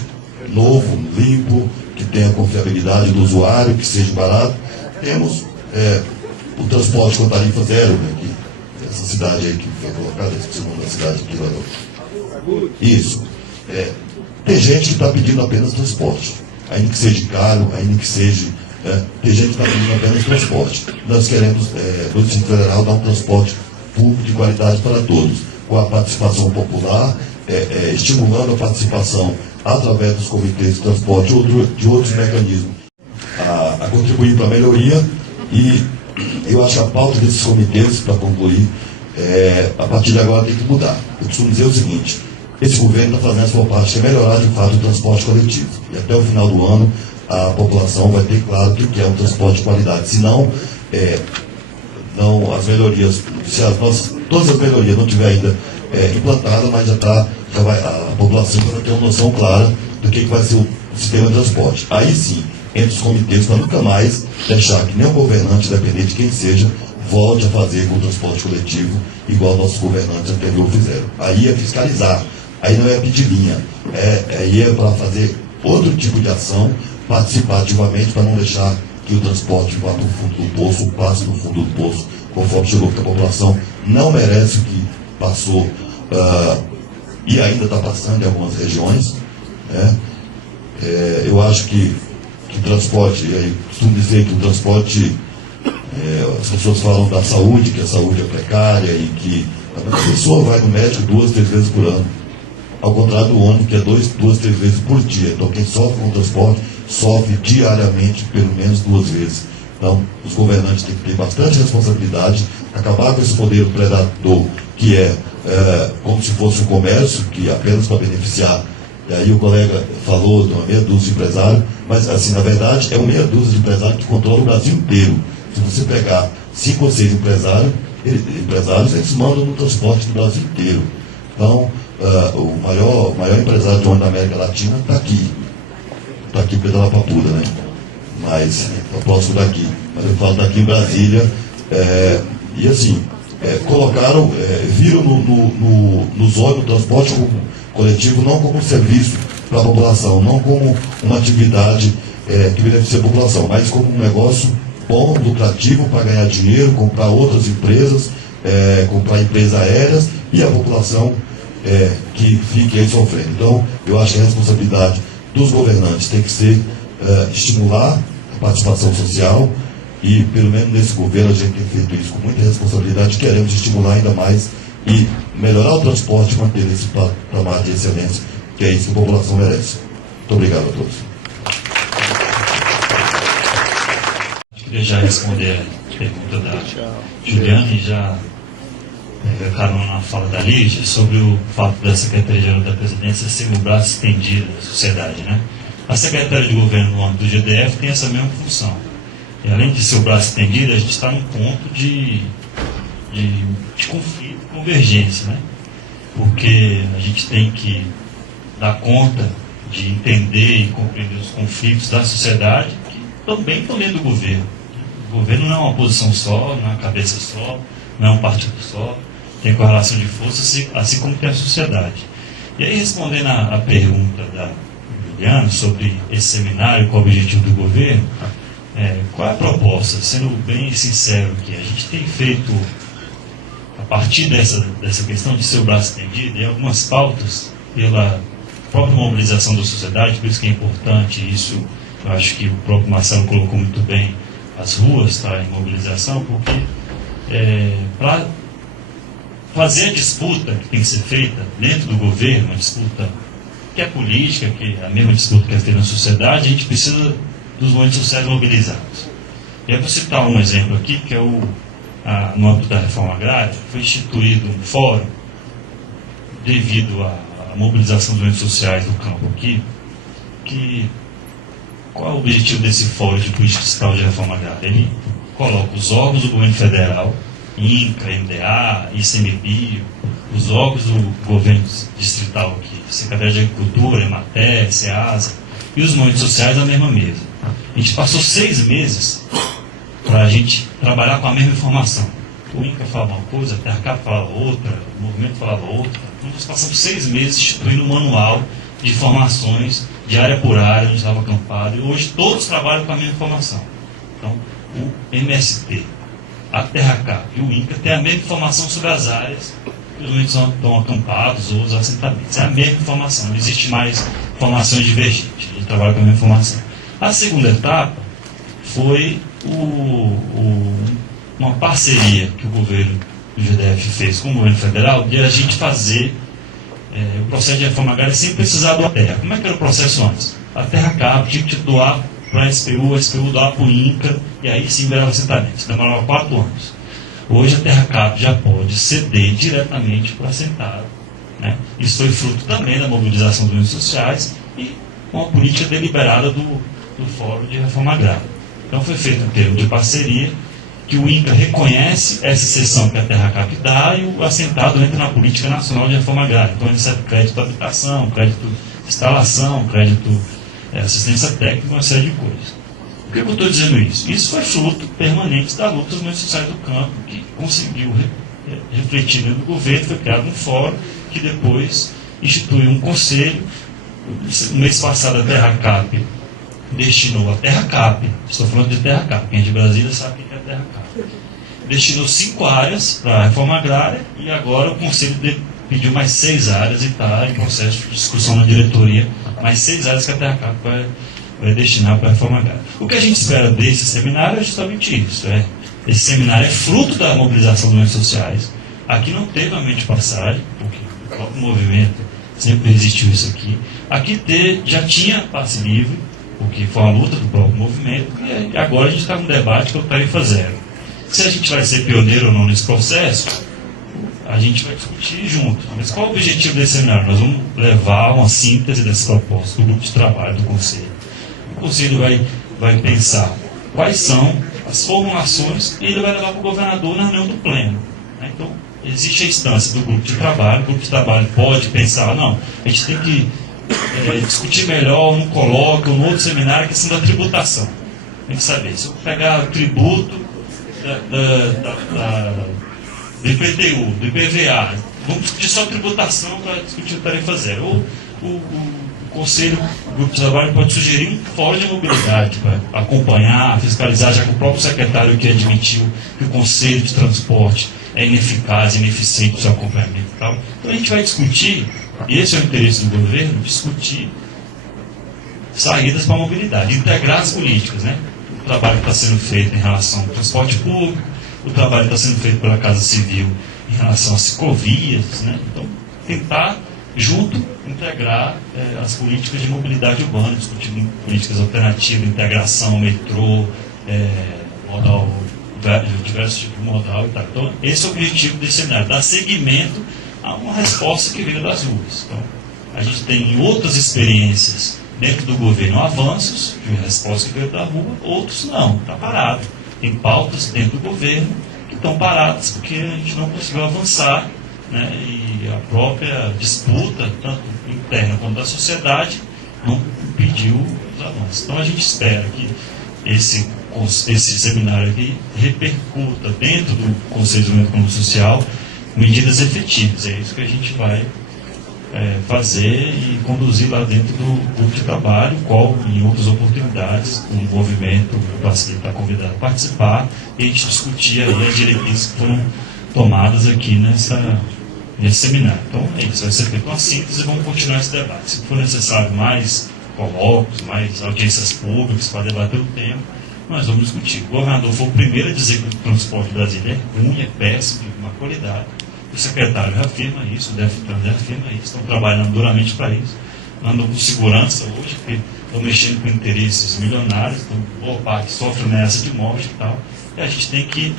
novo, limpo, que tenha confiabilidade do usuário, que seja barato, temos o transporte com tarifa zero, né? Essa cidade aí que foi colocada, esse nome da cidade aqui, isso. Tem gente que está pedindo apenas transporte, ainda que seja caro, ainda que seja. Tem gente que está pedindo apenas transporte. Nós queremos, no Distrito Federal, dar um transporte público de qualidade para todos, com a participação popular, estimulando a participação através dos comitês de transporte de outros mecanismos, a contribuir para a melhoria. E eu acho que a pauta desses comitês, para concluir, a partir de agora tem que mudar. Eu costumo dizer o seguinte: esse governo está fazendo a sua parte, que é melhorar de fato o transporte coletivo. E até o final do ano a população vai ter claro o que é um transporte de qualidade. Senão, não, as melhorias, se todas as melhorias não estiver ainda implantadas, mas a população vai ter uma noção clara do que vai ser o sistema de transporte. Aí sim, entre os comitês, para nunca mais deixar que nem o governante, independente de quem seja, volte a fazer com o transporte coletivo igual nossos governantes anteriores fizeram. Aí é fiscalizar, aí não é pedir linha, aí é para fazer outro tipo de ação, participar ativamente, para não deixar que o transporte vá para o fundo do poço, ou passe no fundo do poço, conforme chegou, porque a população não merece o que passou e ainda está passando em algumas regiões, né? Eu acho que o transporte, e aí costumo dizer que o transporte, as pessoas falam da saúde, que a saúde é precária e que a pessoa vai no médico 2, 3 vezes por ano, ao contrário do ônibus, que é 2, 3 vezes por dia. Então quem sofre com o transporte sofre diariamente pelo menos 2 vezes. Então os governantes têm que ter bastante responsabilidade, acabar com esse poder predador que é como se fosse um comércio, que é apenas para beneficiar. E aí o colega falou de uma meia dúzia de empresários, mas assim, na verdade é uma meia dúzia de empresários que controla o Brasil inteiro. Se você pegar 5 ou 6 empresários, eles mandam no transporte do Brasil inteiro. Então, o maior empresário de ônibus da América Latina está aqui perto da Papuda, né? Mas é próximo daqui. Mas eu falo daqui em Brasília, e assim, colocaram, viram nos ônibus o transporte coletivo não como um serviço para a população, não como uma atividade que beneficia a população, mas como um negócio bom, lucrativo para ganhar dinheiro, comprar outras empresas, comprar empresas aéreas e a população que fique aí sofrendo. Então, eu acho que a responsabilidade dos governantes tem que ser estimular a participação social e, pelo menos nesse governo, a gente tem feito isso com muita responsabilidade, queremos estimular ainda mais e melhorar o transporte e manter esse patamar de excelência, que é isso que a população merece. Muito obrigado a todos. Queria já responder a pergunta da Juliana e já pegar carona na fala da Lígia sobre o fato da Secretaria-Geral da Presidência ser o braço estendido da sociedade, né? A Secretaria de Governo no âmbito do GDF tem essa mesma função. E além de ser o braço estendido, a gente está num ponto de conflito, convergência, né? Porque a gente tem que dar conta de entender e compreender os conflitos da sociedade que também estão dentro do governo. O governo não é uma posição só, não é uma cabeça só, não é um partido só, tem correlação de forças, assim como tem a sociedade. E aí, respondendo a pergunta da Juliana sobre esse seminário, qual é o objetivo do governo, qual é a proposta? Sendo bem sincero aqui, a gente tem feito, a partir dessa questão de ser o braço estendido, e algumas pautas pela própria mobilização da sociedade, por isso que é importante isso, eu acho que o próprio Marcelo colocou muito bem, as ruas está em mobilização, porque para fazer a disputa que tem que ser feita dentro do governo, uma disputa que é política, que é a mesma disputa que é feita na sociedade, a gente precisa dos movimentos sociais mobilizados. E eu vou citar um exemplo aqui, que é no âmbito da reforma agrária, foi instituído um fórum devido à mobilização dos movimentos sociais do campo aqui, qual é o objetivo desse fórum de política fiscal de reforma agrária? Ele coloca os órgãos do governo federal, INCRA, MDA, ICMBio, os órgãos do governo distrital aqui, Secretaria de Agricultura, EMATER, SEASA, e os movimentos sociais na mesma mesa. A gente passou 6 meses para a gente trabalhar com a mesma informação. O INCRA falava uma coisa, a TRCAP falava outra, o movimento falava outra. Então nós passamos 6 meses instituindo um manual de informações de área por área, onde estava acampado, e hoje todos trabalham com a mesma informação. Então, o MST, a TRCAP e o INCRA têm a mesma informação sobre as áreas que os movimentos estão acampados ou os assentamentos. É a mesma informação, não existe mais informações divergentes, a gente trabalha com a mesma informação. A segunda etapa foi uma parceria que o governo do GDF fez com o governo federal de a gente fazer o processo de reforma agrária sem precisar doar terra. Como é que era o processo antes? A TRCAP tinha que doar para a SPU doar para o INCRA, e aí sim virava assentamento. Demorava 4 anos. Hoje a TRCAP já pode ceder diretamente para o assentado, né? Isso foi fruto também da mobilização dos movimentos sociais e uma política deliberada do Fórum de Reforma Agrária. Então foi feito um termo de parceria que o INCRA reconhece essa exceção que a TRCAP dá e o assentado entra na política nacional de reforma agrária. Então ele recebe crédito de habitação, crédito de instalação, crédito assistência técnica, uma série de coisas. Por que eu estou dizendo isso? Isso foi fruto permanente da luta dos movimentos sociais do campo, que conseguiu refletir dentro do governo, foi criado um fórum, que depois instituiu um conselho. No mês passado a TRCAP destinou a Terra Cap, estou falando de Terra Cap, quem é de Brasília sabe o que é Terra Cap, destinou 5 áreas para a reforma agrária e agora o Conselho pediu mais 6 áreas e está em processo de discussão na diretoria, mais 6 áreas que a Terra Cap vai destinar para a reforma agrária. O que a gente espera desse seminário é justamente isso. Esse seminário é fruto da mobilização dos movimentos sociais. Aqui não teve aumento de passagem, porque o próprio movimento sempre existiu isso aqui. Aqui já tinha passe livre, porque foi uma luta do próprio movimento, e agora a gente está num debate que é o tarifa zero. Se a gente vai ser pioneiro ou não nesse processo, a gente vai discutir junto. Mas qual é o objetivo desse seminário? Nós vamos levar uma síntese dessas propostas do grupo de trabalho do Conselho. O Conselho vai pensar quais são as formulações e ele vai levar para o governador na reunião do pleno. Então, existe a instância do grupo de trabalho. O grupo de trabalho pode pensar, não, a gente tem que discutir melhor no colóquio, no outro seminário, a questão da tributação. Tem que saber, se eu pegar o tributo do IPTU, do IPVA, vamos discutir só a tributação para discutir o tarifa zero. Ou o Conselho, o grupo de trabalho pode sugerir um fórum de mobilidade para acompanhar, fiscalizar, já que o próprio secretário que admitiu que o Conselho de Transporte é ineficaz, ineficiente no seu acompanhamento e tal. Então a gente vai discutir, e esse é o interesse do governo, discutir saídas para a mobilidade, integrar as políticas, né? O trabalho que está sendo feito em relação ao transporte público, o trabalho que está sendo feito pela Casa Civil em relação às ciclovias, né? Então, tentar, junto, integrar as políticas de mobilidade urbana, discutir políticas alternativas, integração, metrô, modal, diversos tipos de modal e tal. Então, esse é o objetivo desse seminário, dar seguimento a uma resposta que veio das ruas. Então, a gente tem em outras experiências dentro do governo avanços de resposta que veio da rua, outros não, está parado. Tem pautas dentro do governo que estão paradas porque a gente não conseguiu avançar, né? E a própria disputa, tanto interna quanto da sociedade, não impediu os avanços. Então a gente espera que esse seminário aqui repercuta dentro do Conselho de Desenvolvimento Econômico e Social medidas efetivas. É isso que a gente vai fazer e conduzir lá dentro do grupo de trabalho, qual em outras oportunidades o movimento, o parceiro está convidado a participar e a gente discutir aí as diretrizes que foram tomadas aqui nesse seminário. Então é isso, vai ser feito uma síntese e vamos continuar esse debate. Se for necessário mais colóquios, mais audiências públicas para debater o tema, nós vamos discutir. O governador foi o primeiro a dizer que o transporte de Brasília é ruim, é péssimo, de má qualidade. O secretário reafirma isso, o DEFTRAN reafirma isso, estão trabalhando duramente para isso, andam com segurança hoje, porque estão mexendo com interesses milionários, então boa parte sofre ameaça de morte e tal, e a gente tem que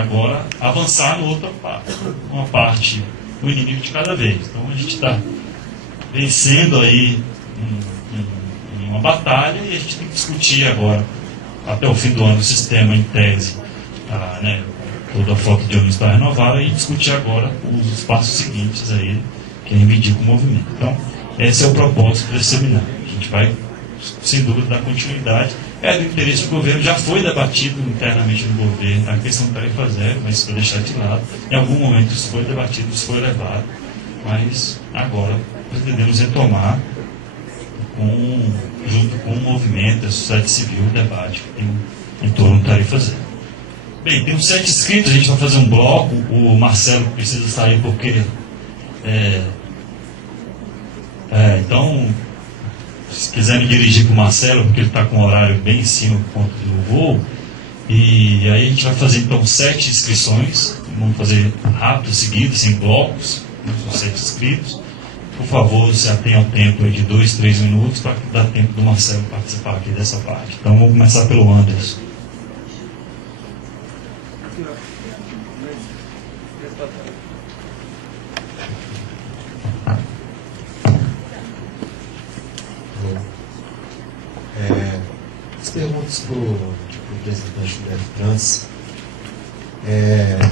agora avançar no outra parte, uma parte, o inimigo de cada vez. Então a gente está vencendo aí uma batalha e a gente tem que discutir agora, até o fim do ano, o sistema em tese, toda a frota de ônibus está renovada e discutir agora os passos seguintes aí, que reivindica o movimento. Então, esse é o propósito desse seminário. A gente vai, sem dúvida, dar continuidade. É do interesse do governo, já foi debatido internamente no governo a questão da tarifa zero, mas para deixar de lado. Em algum momento isso foi debatido, isso foi levado, mas agora pretendemos retomar, junto com o movimento, a sociedade civil, o debate que tem em torno da tarifa zero. Bem, temos 7 inscritos, a gente vai fazer um bloco. O Marcelo precisa sair porque... então, se quiserem dirigir para o Marcelo, porque ele está com o horário bem em cima do ponto do voo, e aí a gente vai fazer então 7 inscrições, vamos fazer rápido, seguido, sem blocos, são 7 inscritos. Por favor, se atenha ao tempo aí de 2, 3 minutos, para dar tempo do Marcelo participar aqui dessa parte. Então vamos começar pelo Anderson. As perguntas para o representante do DEFTRANS.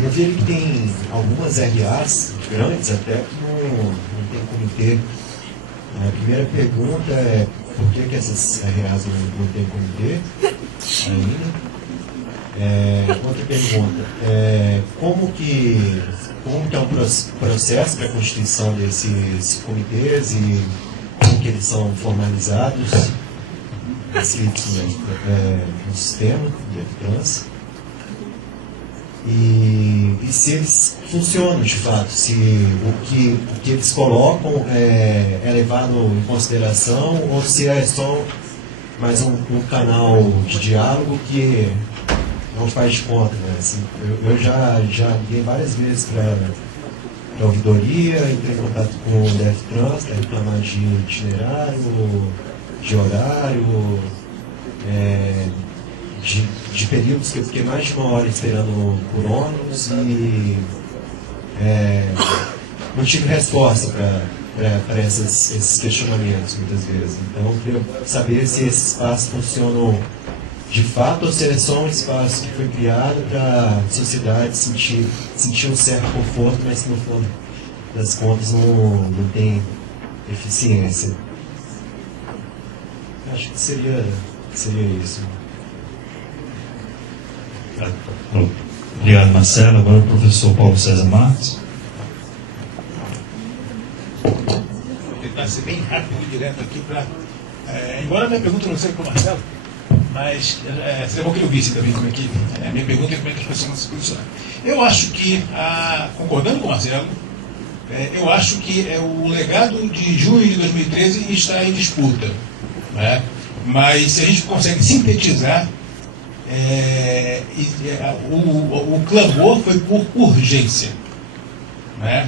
Eu vi que tem algumas RAs grandes até que não tem comitê. A primeira pergunta é por que essas RAs não tem comitê ainda? Outra pergunta como que é o processo para a constituição desses comitês e como que eles são formalizados? inscritos no sistema de FTrans e se eles funcionam de fato, se o que eles colocam é levado em consideração ou se é só mais um canal de diálogo que não faz de conta, né? Assim, eu já liguei várias vezes para a ouvidoria, entrei em contato com o DFTrans para reclamar de itinerário, de horário, de períodos que eu fiquei mais de uma hora esperando por ônibus e não tive resposta para esses questionamentos muitas vezes. Então eu queria saber se esse espaço funciona de fato ou se é só um espaço que foi criado para a sociedade sentir um certo conforto, mas que no final das contas não tem eficiência. Acho que seria isso. Obrigado, Marcelo. Agora o professor Paulo César Marques. Vou tentar ser bem rápido e direto aqui para... embora a minha pergunta não seja para o Marcelo, mas seria bom que ele ouvisse também como é que... a minha pergunta é como é que as pessoas vão se posicionar. Eu acho que, concordando com o Marcelo, eu acho que o legado de junho de 2013 está em disputa. Né? Mas se a gente consegue sintetizar, o clamor foi por urgência. Né?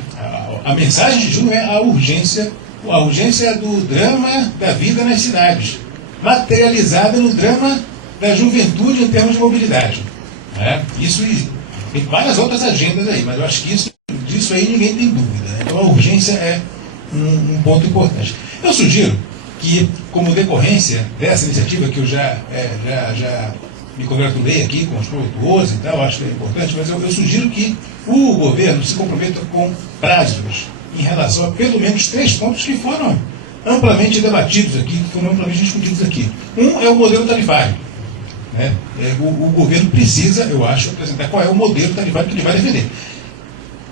A mensagem de junho é a urgência do drama da vida nas cidades, materializada no drama da juventude em termos de mobilidade. Né? Isso tem várias outras agendas aí, mas eu acho que disso aí ninguém tem dúvida. Né? Então a urgência é um ponto importante. Eu sugiro que, como decorrência dessa iniciativa, que eu já me congratulei aqui com os promotores e tal, acho que é importante, mas eu sugiro que o governo se comprometa com prazos em relação a pelo menos 3 pontos que foram amplamente debatidos aqui, que foram amplamente discutidos aqui. Um é o modelo tarifário. Né? O governo precisa, eu acho, apresentar qual é o modelo tarifário que ele vai defender.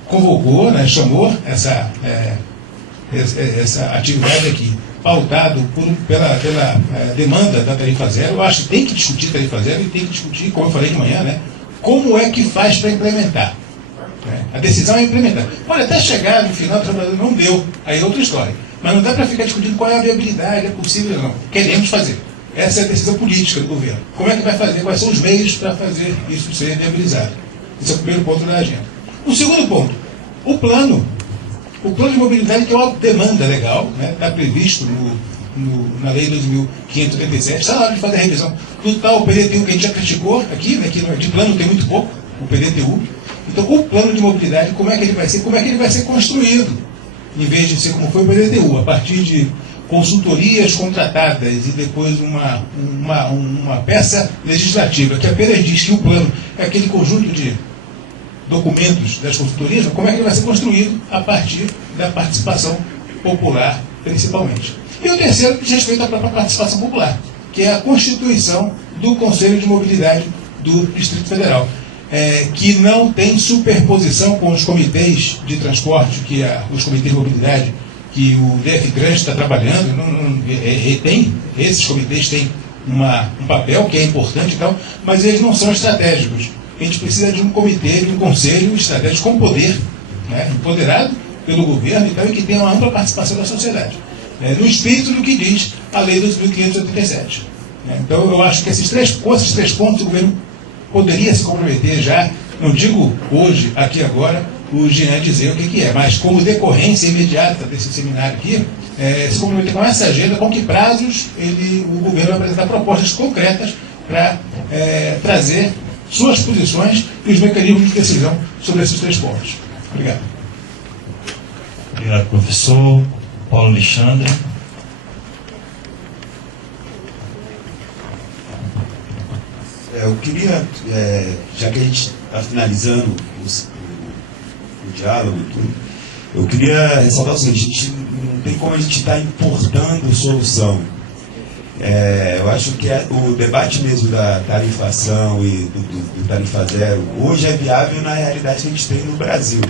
Convocou, né, chamou essa atividade aqui, pautado pela demanda da tarifa zero. Eu acho que tem que discutir tarifa zero e tem que discutir, como eu falei de manhã, né, como é que faz para implementar. Né? A decisão é implementar. Pode até chegar no final, o trabalhador não deu, aí é outra história. Mas não dá para ficar discutindo qual é a viabilidade, é possível ou não. Queremos fazer. Essa é a decisão política do governo. Como é que vai fazer? Quais são os meios para fazer isso ser viabilizado? Esse é o primeiro ponto da agenda. O segundo ponto, o plano de mobilidade, que é uma demanda legal, né? Está previsto na Lei 2.587, está na hora de fazer a revisão do tal PDTU que a gente já criticou aqui, né? Que de plano tem muito pouco, o PDTU. Então, o plano de mobilidade, como é que ele vai ser construído, em vez de ser como foi o PDTU, a partir de consultorias contratadas e depois uma peça legislativa que apenas diz que o plano é aquele conjunto de documentos das consultorias, como é que ele vai ser construído a partir da participação popular, principalmente. E o terceiro diz respeito à própria participação popular, que é a constituição do Conselho de Mobilidade do Distrito Federal, que não tem superposição com os comitês de transporte, os comitês de mobilidade que o DFTrans está trabalhando. Esses comitês têm um papel que é importante e tal, mas eles não são estratégicos. A gente precisa de um comitê, de um conselho estratégico com poder, né, empoderado pelo governo e tal, e que tenha uma ampla participação da sociedade, no espírito do que diz a Lei 2.587. Então, eu acho que esses três pontos o governo poderia se comprometer já, não digo hoje, aqui agora, o Jean dizer o que é, mas como decorrência imediata desse seminário aqui, se comprometer com essa agenda, com que prazos o governo vai apresentar propostas concretas para trazer suas posições e os mecanismos de decisão sobre esses 3 pontos. Obrigado. Obrigado, professor. Paulo Alexandre. Eu queria, já que a gente está finalizando o diálogo e tudo, eu queria ressaltar o seguinte: a gente não tem como a gente estar importando solução. Eu acho que o debate mesmo da tarifação e do tarifa zero hoje é viável na realidade que a gente tem no Brasil.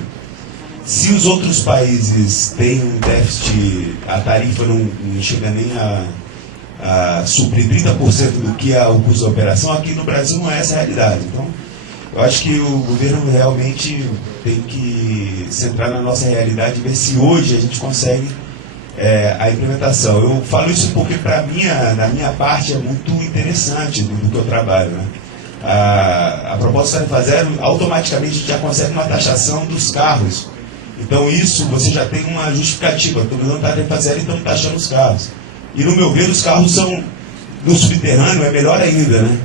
Se os outros países têm um déficit, a tarifa não chega nem a suprir 30% do que é o custo da operação, aqui no Brasil não é essa a realidade. Então, eu acho que o governo realmente tem que centrar na nossa realidade e ver se hoje a gente consegue a implementação. Eu falo isso porque, na minha parte, é muito interessante do que eu trabalho, né? A proposta da Tarifa Zero, automaticamente a gente já consegue uma taxação dos carros. Então isso, você já tem uma justificativa. Estou dando Tarifa Zero e estamos taxando os carros. E no meu ver, os carros são, no subterrâneo, é melhor ainda, né?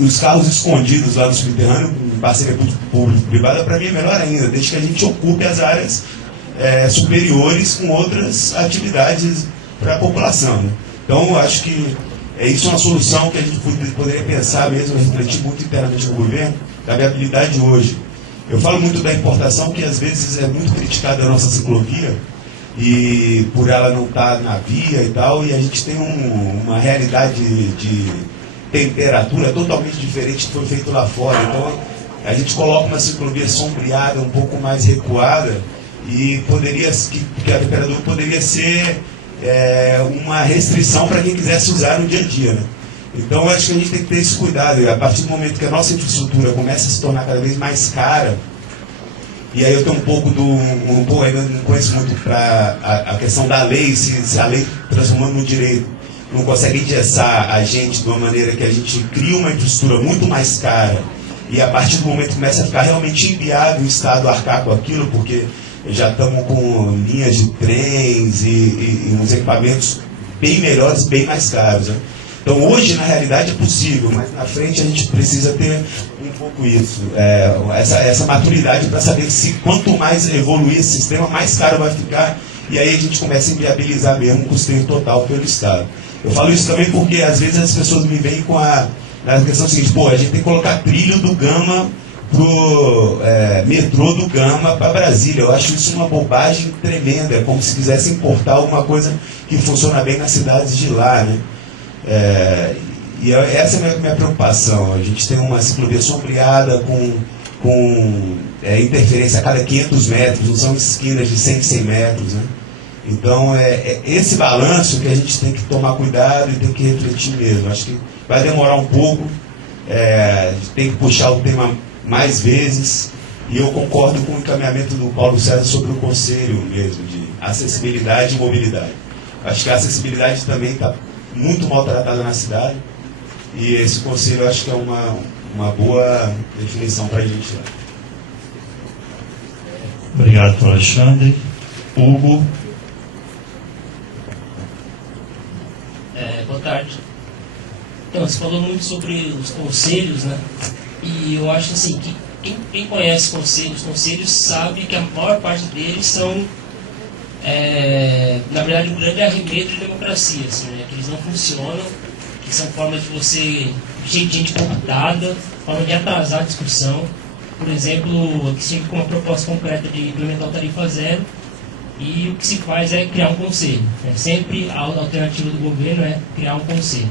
Os carros escondidos lá no subterrâneo, em parceria público-privada, para mim é melhor ainda, desde que a gente ocupe as áreas superiores com outras atividades para a população, né? Então, eu acho que isso é uma solução que a gente poderia pensar mesmo, refletir muito internamente no governo, da viabilidade de hoje. Eu falo muito da importação, que às vezes é muito criticada a nossa ciclovia, e por ela não estar na via e tal, e a gente tem uma realidade de temperatura totalmente diferente que foi feito lá fora. Então, a gente coloca uma ciclovia sombreada, um pouco mais recuada, e que a temperatura poderia ser uma restrição para quem quisesse usar no dia a dia, né? Então, eu acho que a gente tem que ter esse cuidado. E a partir do momento que a nossa infraestrutura começa a se tornar cada vez mais cara, e aí eu tenho ainda não conheço muito para a questão da lei, se a lei transformando no direito não consegue engessar a gente de uma maneira que a gente cria uma infraestrutura muito mais cara, e a partir do momento que começa a ficar realmente inviável o Estado arcar com aquilo, porque já estamos com linhas de trens e uns equipamentos bem melhores, bem mais caros, né? Então hoje, na realidade, é possível, mas na frente a gente precisa ter um pouco isso, essa maturidade para saber se quanto mais evoluir esse sistema, mais caro vai ficar, e aí a gente começa a inviabilizar mesmo o custeio total pelo Estado. Eu falo isso também porque às vezes as pessoas me veem com a questão seguinte: a gente tem que colocar trilho do Gama pro metrô do Gama para Brasília. Eu acho isso uma bobagem tremenda, é como se quisesse importar alguma coisa que funciona bem nas cidades de lá, né? E essa é a minha preocupação. A gente tem uma ciclovia sombreada com interferência a cada 500 metros, não são esquinas de 100 metros, né? Então, esse balanço que a gente tem que tomar cuidado e tem que refletir mesmo. Acho que vai demorar um pouco, a gente tem que puxar o tema mais vezes, e eu concordo com o encaminhamento do Paulo César sobre o conselho mesmo, de acessibilidade e mobilidade. Acho que a acessibilidade também está muito maltratada na cidade, e esse conselho acho que é uma boa definição para a gente. Obrigado, Alexandre. Hugo. Boa tarde. Então, você falou muito sobre os conselhos, né? E eu acho assim que quem conhece os conselhos sabe que a maior parte deles são, na verdade, um grande arremedo de democracia, assim, né? Que eles não funcionam, que são formas de você, gente cooptada, forma de atrasar a discussão. Por exemplo, aqui se chega com uma proposta concreta de implementar a Tarifa Zero, e o que se faz é criar um conselho. Sempre a alternativa do governo é criar um conselho.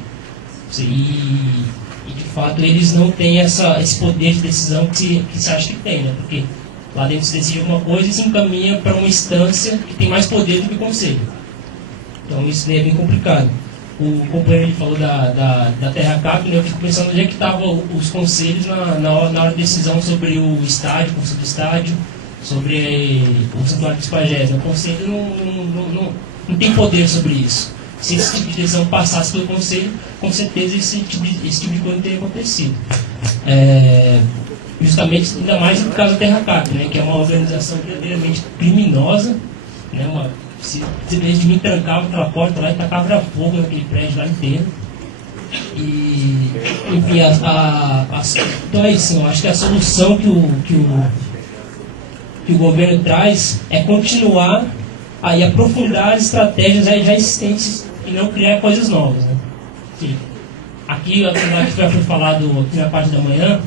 E de fato eles não têm esse poder de decisão que se acha que tem, né? Porque lá dentro se decide alguma coisa e se encaminha para uma instância que tem mais poder do que o conselho. Então isso daí é bem complicado. O companheiro falou da Terra Cap, né? Eu fico pensando onde é que estavam os conselhos na hora da decisão sobre o estádio, construção do estádio, sobre o santuário dos pajés. O conselho não tem poder sobre isso. Se esse tipo de decisão passasse pelo conselho, com certeza esse tipo de coisa não teria acontecido. Justamente, ainda mais no caso da Terra Cap, né, que é uma organização verdadeiramente criminosa, né, se de mim trancava aquela porta lá e tacava fogo naquele prédio lá inteiro. E, enfim, então é isso. Eu acho que a solução que o governo traz é continuar e aprofundar as estratégias já existentes e não criar coisas novas, né? Sim. Aqui, apesar que já foi falado aqui na parte da manhã,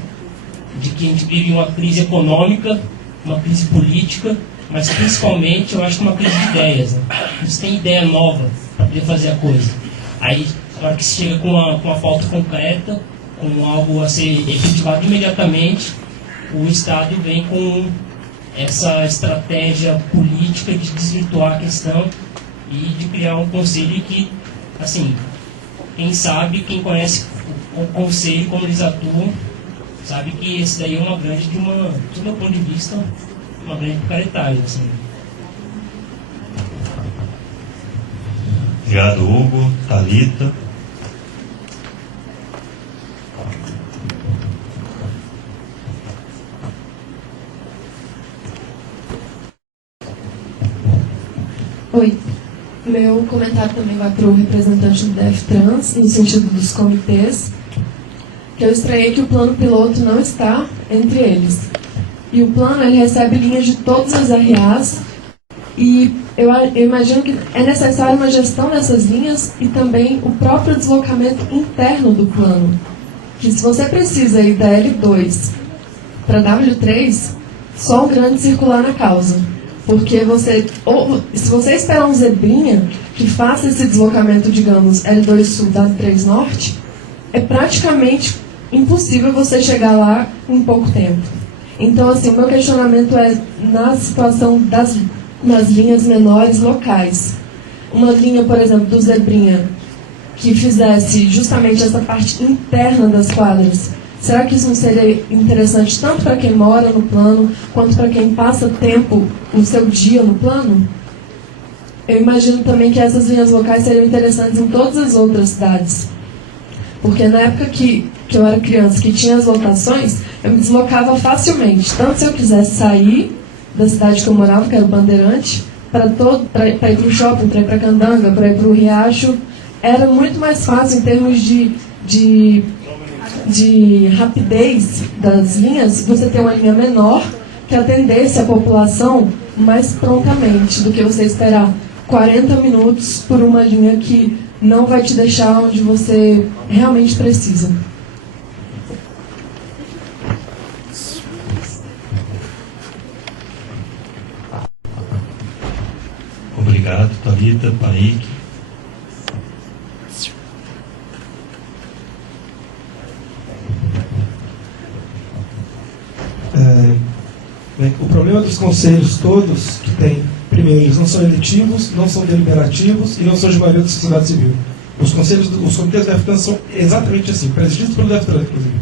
de que a gente vive uma crise econômica, uma crise política, mas principalmente eu acho que uma crise de ideias, né? Eles têm ideia nova para poder fazer a coisa. Aí, na hora que se chega com uma pauta concreta, com algo a ser efetivado imediatamente, o Estado vem com essa estratégia política de desvirtuar a questão e de criar um conselho que, assim, quem sabe, quem conhece o conselho, como eles atuam, sabe que esse daí é uma grande, do meu ponto de vista, uma grande picaretagem, assim. Obrigado, Hugo. Thalita. Oi. Meu comentário também vai para o representante do DFTrans, no sentido dos comitês, que eu estranhei que o plano piloto não está entre eles. E o plano ele recebe linhas de todas as RAs, e eu imagino que é necessária uma gestão dessas linhas e também o próprio deslocamento interno do plano. Que se você precisa ir da L2 para W3, só um grande circular na causa. Porque se você esperar um zebrinha que faça esse deslocamento, digamos, L2 Sul, W3 Norte, é praticamente impossível você chegar lá em pouco tempo. Então, assim, o meu questionamento é na situação nas linhas menores locais. Uma linha, por exemplo, do zebrinha, que fizesse justamente essa parte interna das quadras, será que isso não seria interessante tanto para quem mora no plano, quanto para quem passa tempo, o seu dia no plano? Eu imagino também que essas linhas locais seriam interessantes em todas as outras cidades. Porque na época que eu era criança, que tinha as lotações, eu me deslocava facilmente. Tanto se eu quisesse sair da cidade que eu morava, que era o Bandeirante, para ir para o shopping, para ir para Candanga, para ir para o Riacho, era muito mais fácil em termos de rapidez das linhas, você ter uma linha menor que atendesse a população mais prontamente do que você esperar 40 minutos por uma linha que não vai te deixar onde você realmente precisa. Obrigado, Thalita, Paik. O problema dos conselhos todos que tem, primeiro, eles não são eletivos, não são deliberativos e não são de maioria da sociedade civil. Os comitês do DFTrans são exatamente assim, presididos pelo DFTrans, inclusive.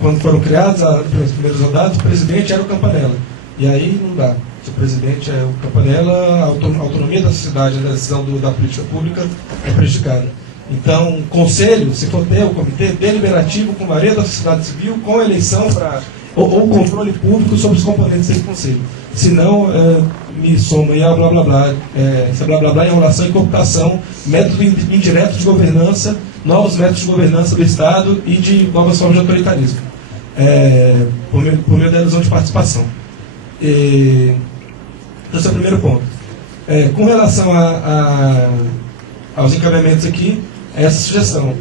Quando foram criados, pelos primeiros rodados, o presidente era o Campanella. E aí não dá. Se o presidente é o Campanella, a autonomia da sociedade, a decisão da política pública é prejudicada. Então, conselho, se for ter o comitê deliberativo com maioria da sociedade civil, com eleição para ou controle público sobre os componentes desse conselho. Se não, me soma aí a blá blá blá. Essa blá blá blá é enrolação e cooptação, método indireto de governança, novos métodos de governança do Estado e de novas formas de autoritarismo. Por meio da ilusão de participação. Esse é o primeiro ponto. Com relação aos encaminhamentos aqui, essa sugestão.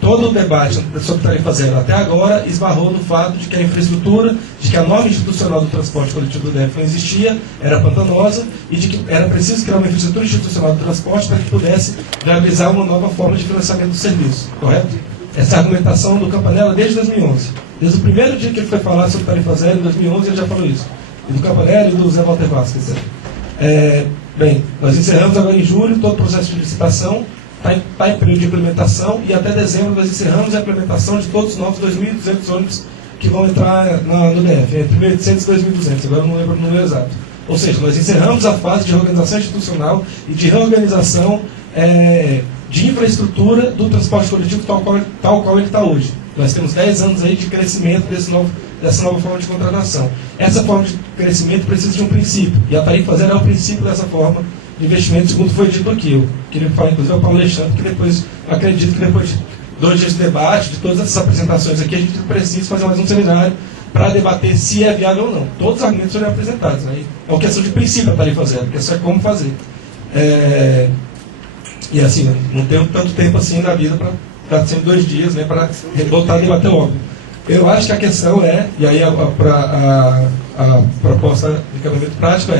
Todo o debate sobre tarifa zero até agora esbarrou no fato de que a infraestrutura, de que a norma institucional do transporte coletivo do DF não existia, era pantanosa, e de que era preciso criar uma infraestrutura institucional do transporte para que pudesse viabilizar uma nova forma de financiamento do serviço, correto? Essa argumentação do Campanella desde 2011. Desde o primeiro dia que ele foi falar sobre tarifa zero, em 2011, ele já falou isso. E do Campanella e do Zé Walter Vasquez. Bem, nós encerramos agora em julho todo o processo de licitação, está em período de implementação, e até dezembro nós encerramos a implementação de todos os novos 2.200 ônibus que vão entrar no DF, entre 1.800 e 2.200, agora eu não lembro o número exato. Ou seja, nós encerramos a fase de reorganização institucional e de reorganização de infraestrutura do transporte coletivo tal qual ele está hoje. Nós temos 10 anos aí de crescimento dessa nova forma de contratação. Essa forma de crescimento precisa de um princípio, e a tarifa zero é o princípio dessa forma de investimento, segundo foi dito aqui. Eu queria falar, inclusive, ao Paulo Alexandre, que depois, acredito que depois de 2 dias de debate, de todas essas apresentações aqui, a gente precisa fazer mais um seminário para debater se é viável ou não. Todos os argumentos serão apresentados. Né? É uma questão de princípio a tarifa zero, porque isso é como fazer. E assim, não tenho tanto tempo assim na vida para estar sendo 2 dias, né, para voltar a debater óbvio. Eu acho que a questão e aí a proposta de encaminhamento prático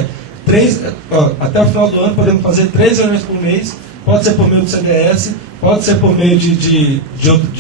até o final do ano podemos fazer 3 reuniões por mês, pode ser por meio do CDS, pode ser por meio de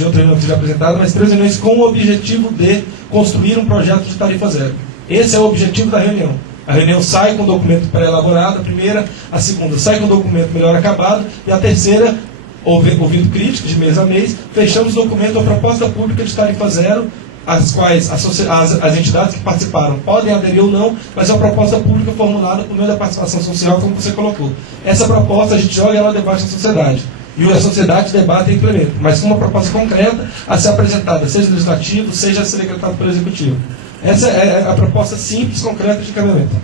outra reunião que seja apresentada, mas 3 reuniões com o objetivo de construir um projeto de tarifa zero. Esse é o objetivo da reunião. A reunião sai com um documento pré-elaborado, a primeira, a segunda sai com um documento melhor acabado, e a terceira ouvindo críticas de mês a mês, fechamos o documento a proposta pública de tarifa zero, as quais as entidades que participaram podem aderir ou não, mas é uma proposta pública formulada por meio da participação social, como você colocou. Essa proposta a gente joga ela debate na sociedade. E a sociedade debate e implementa, mas com uma proposta concreta a ser apresentada, seja no legislativo, seja a ser decretada pelo executivo. Essa é a proposta simples, concreta de encaminhamento.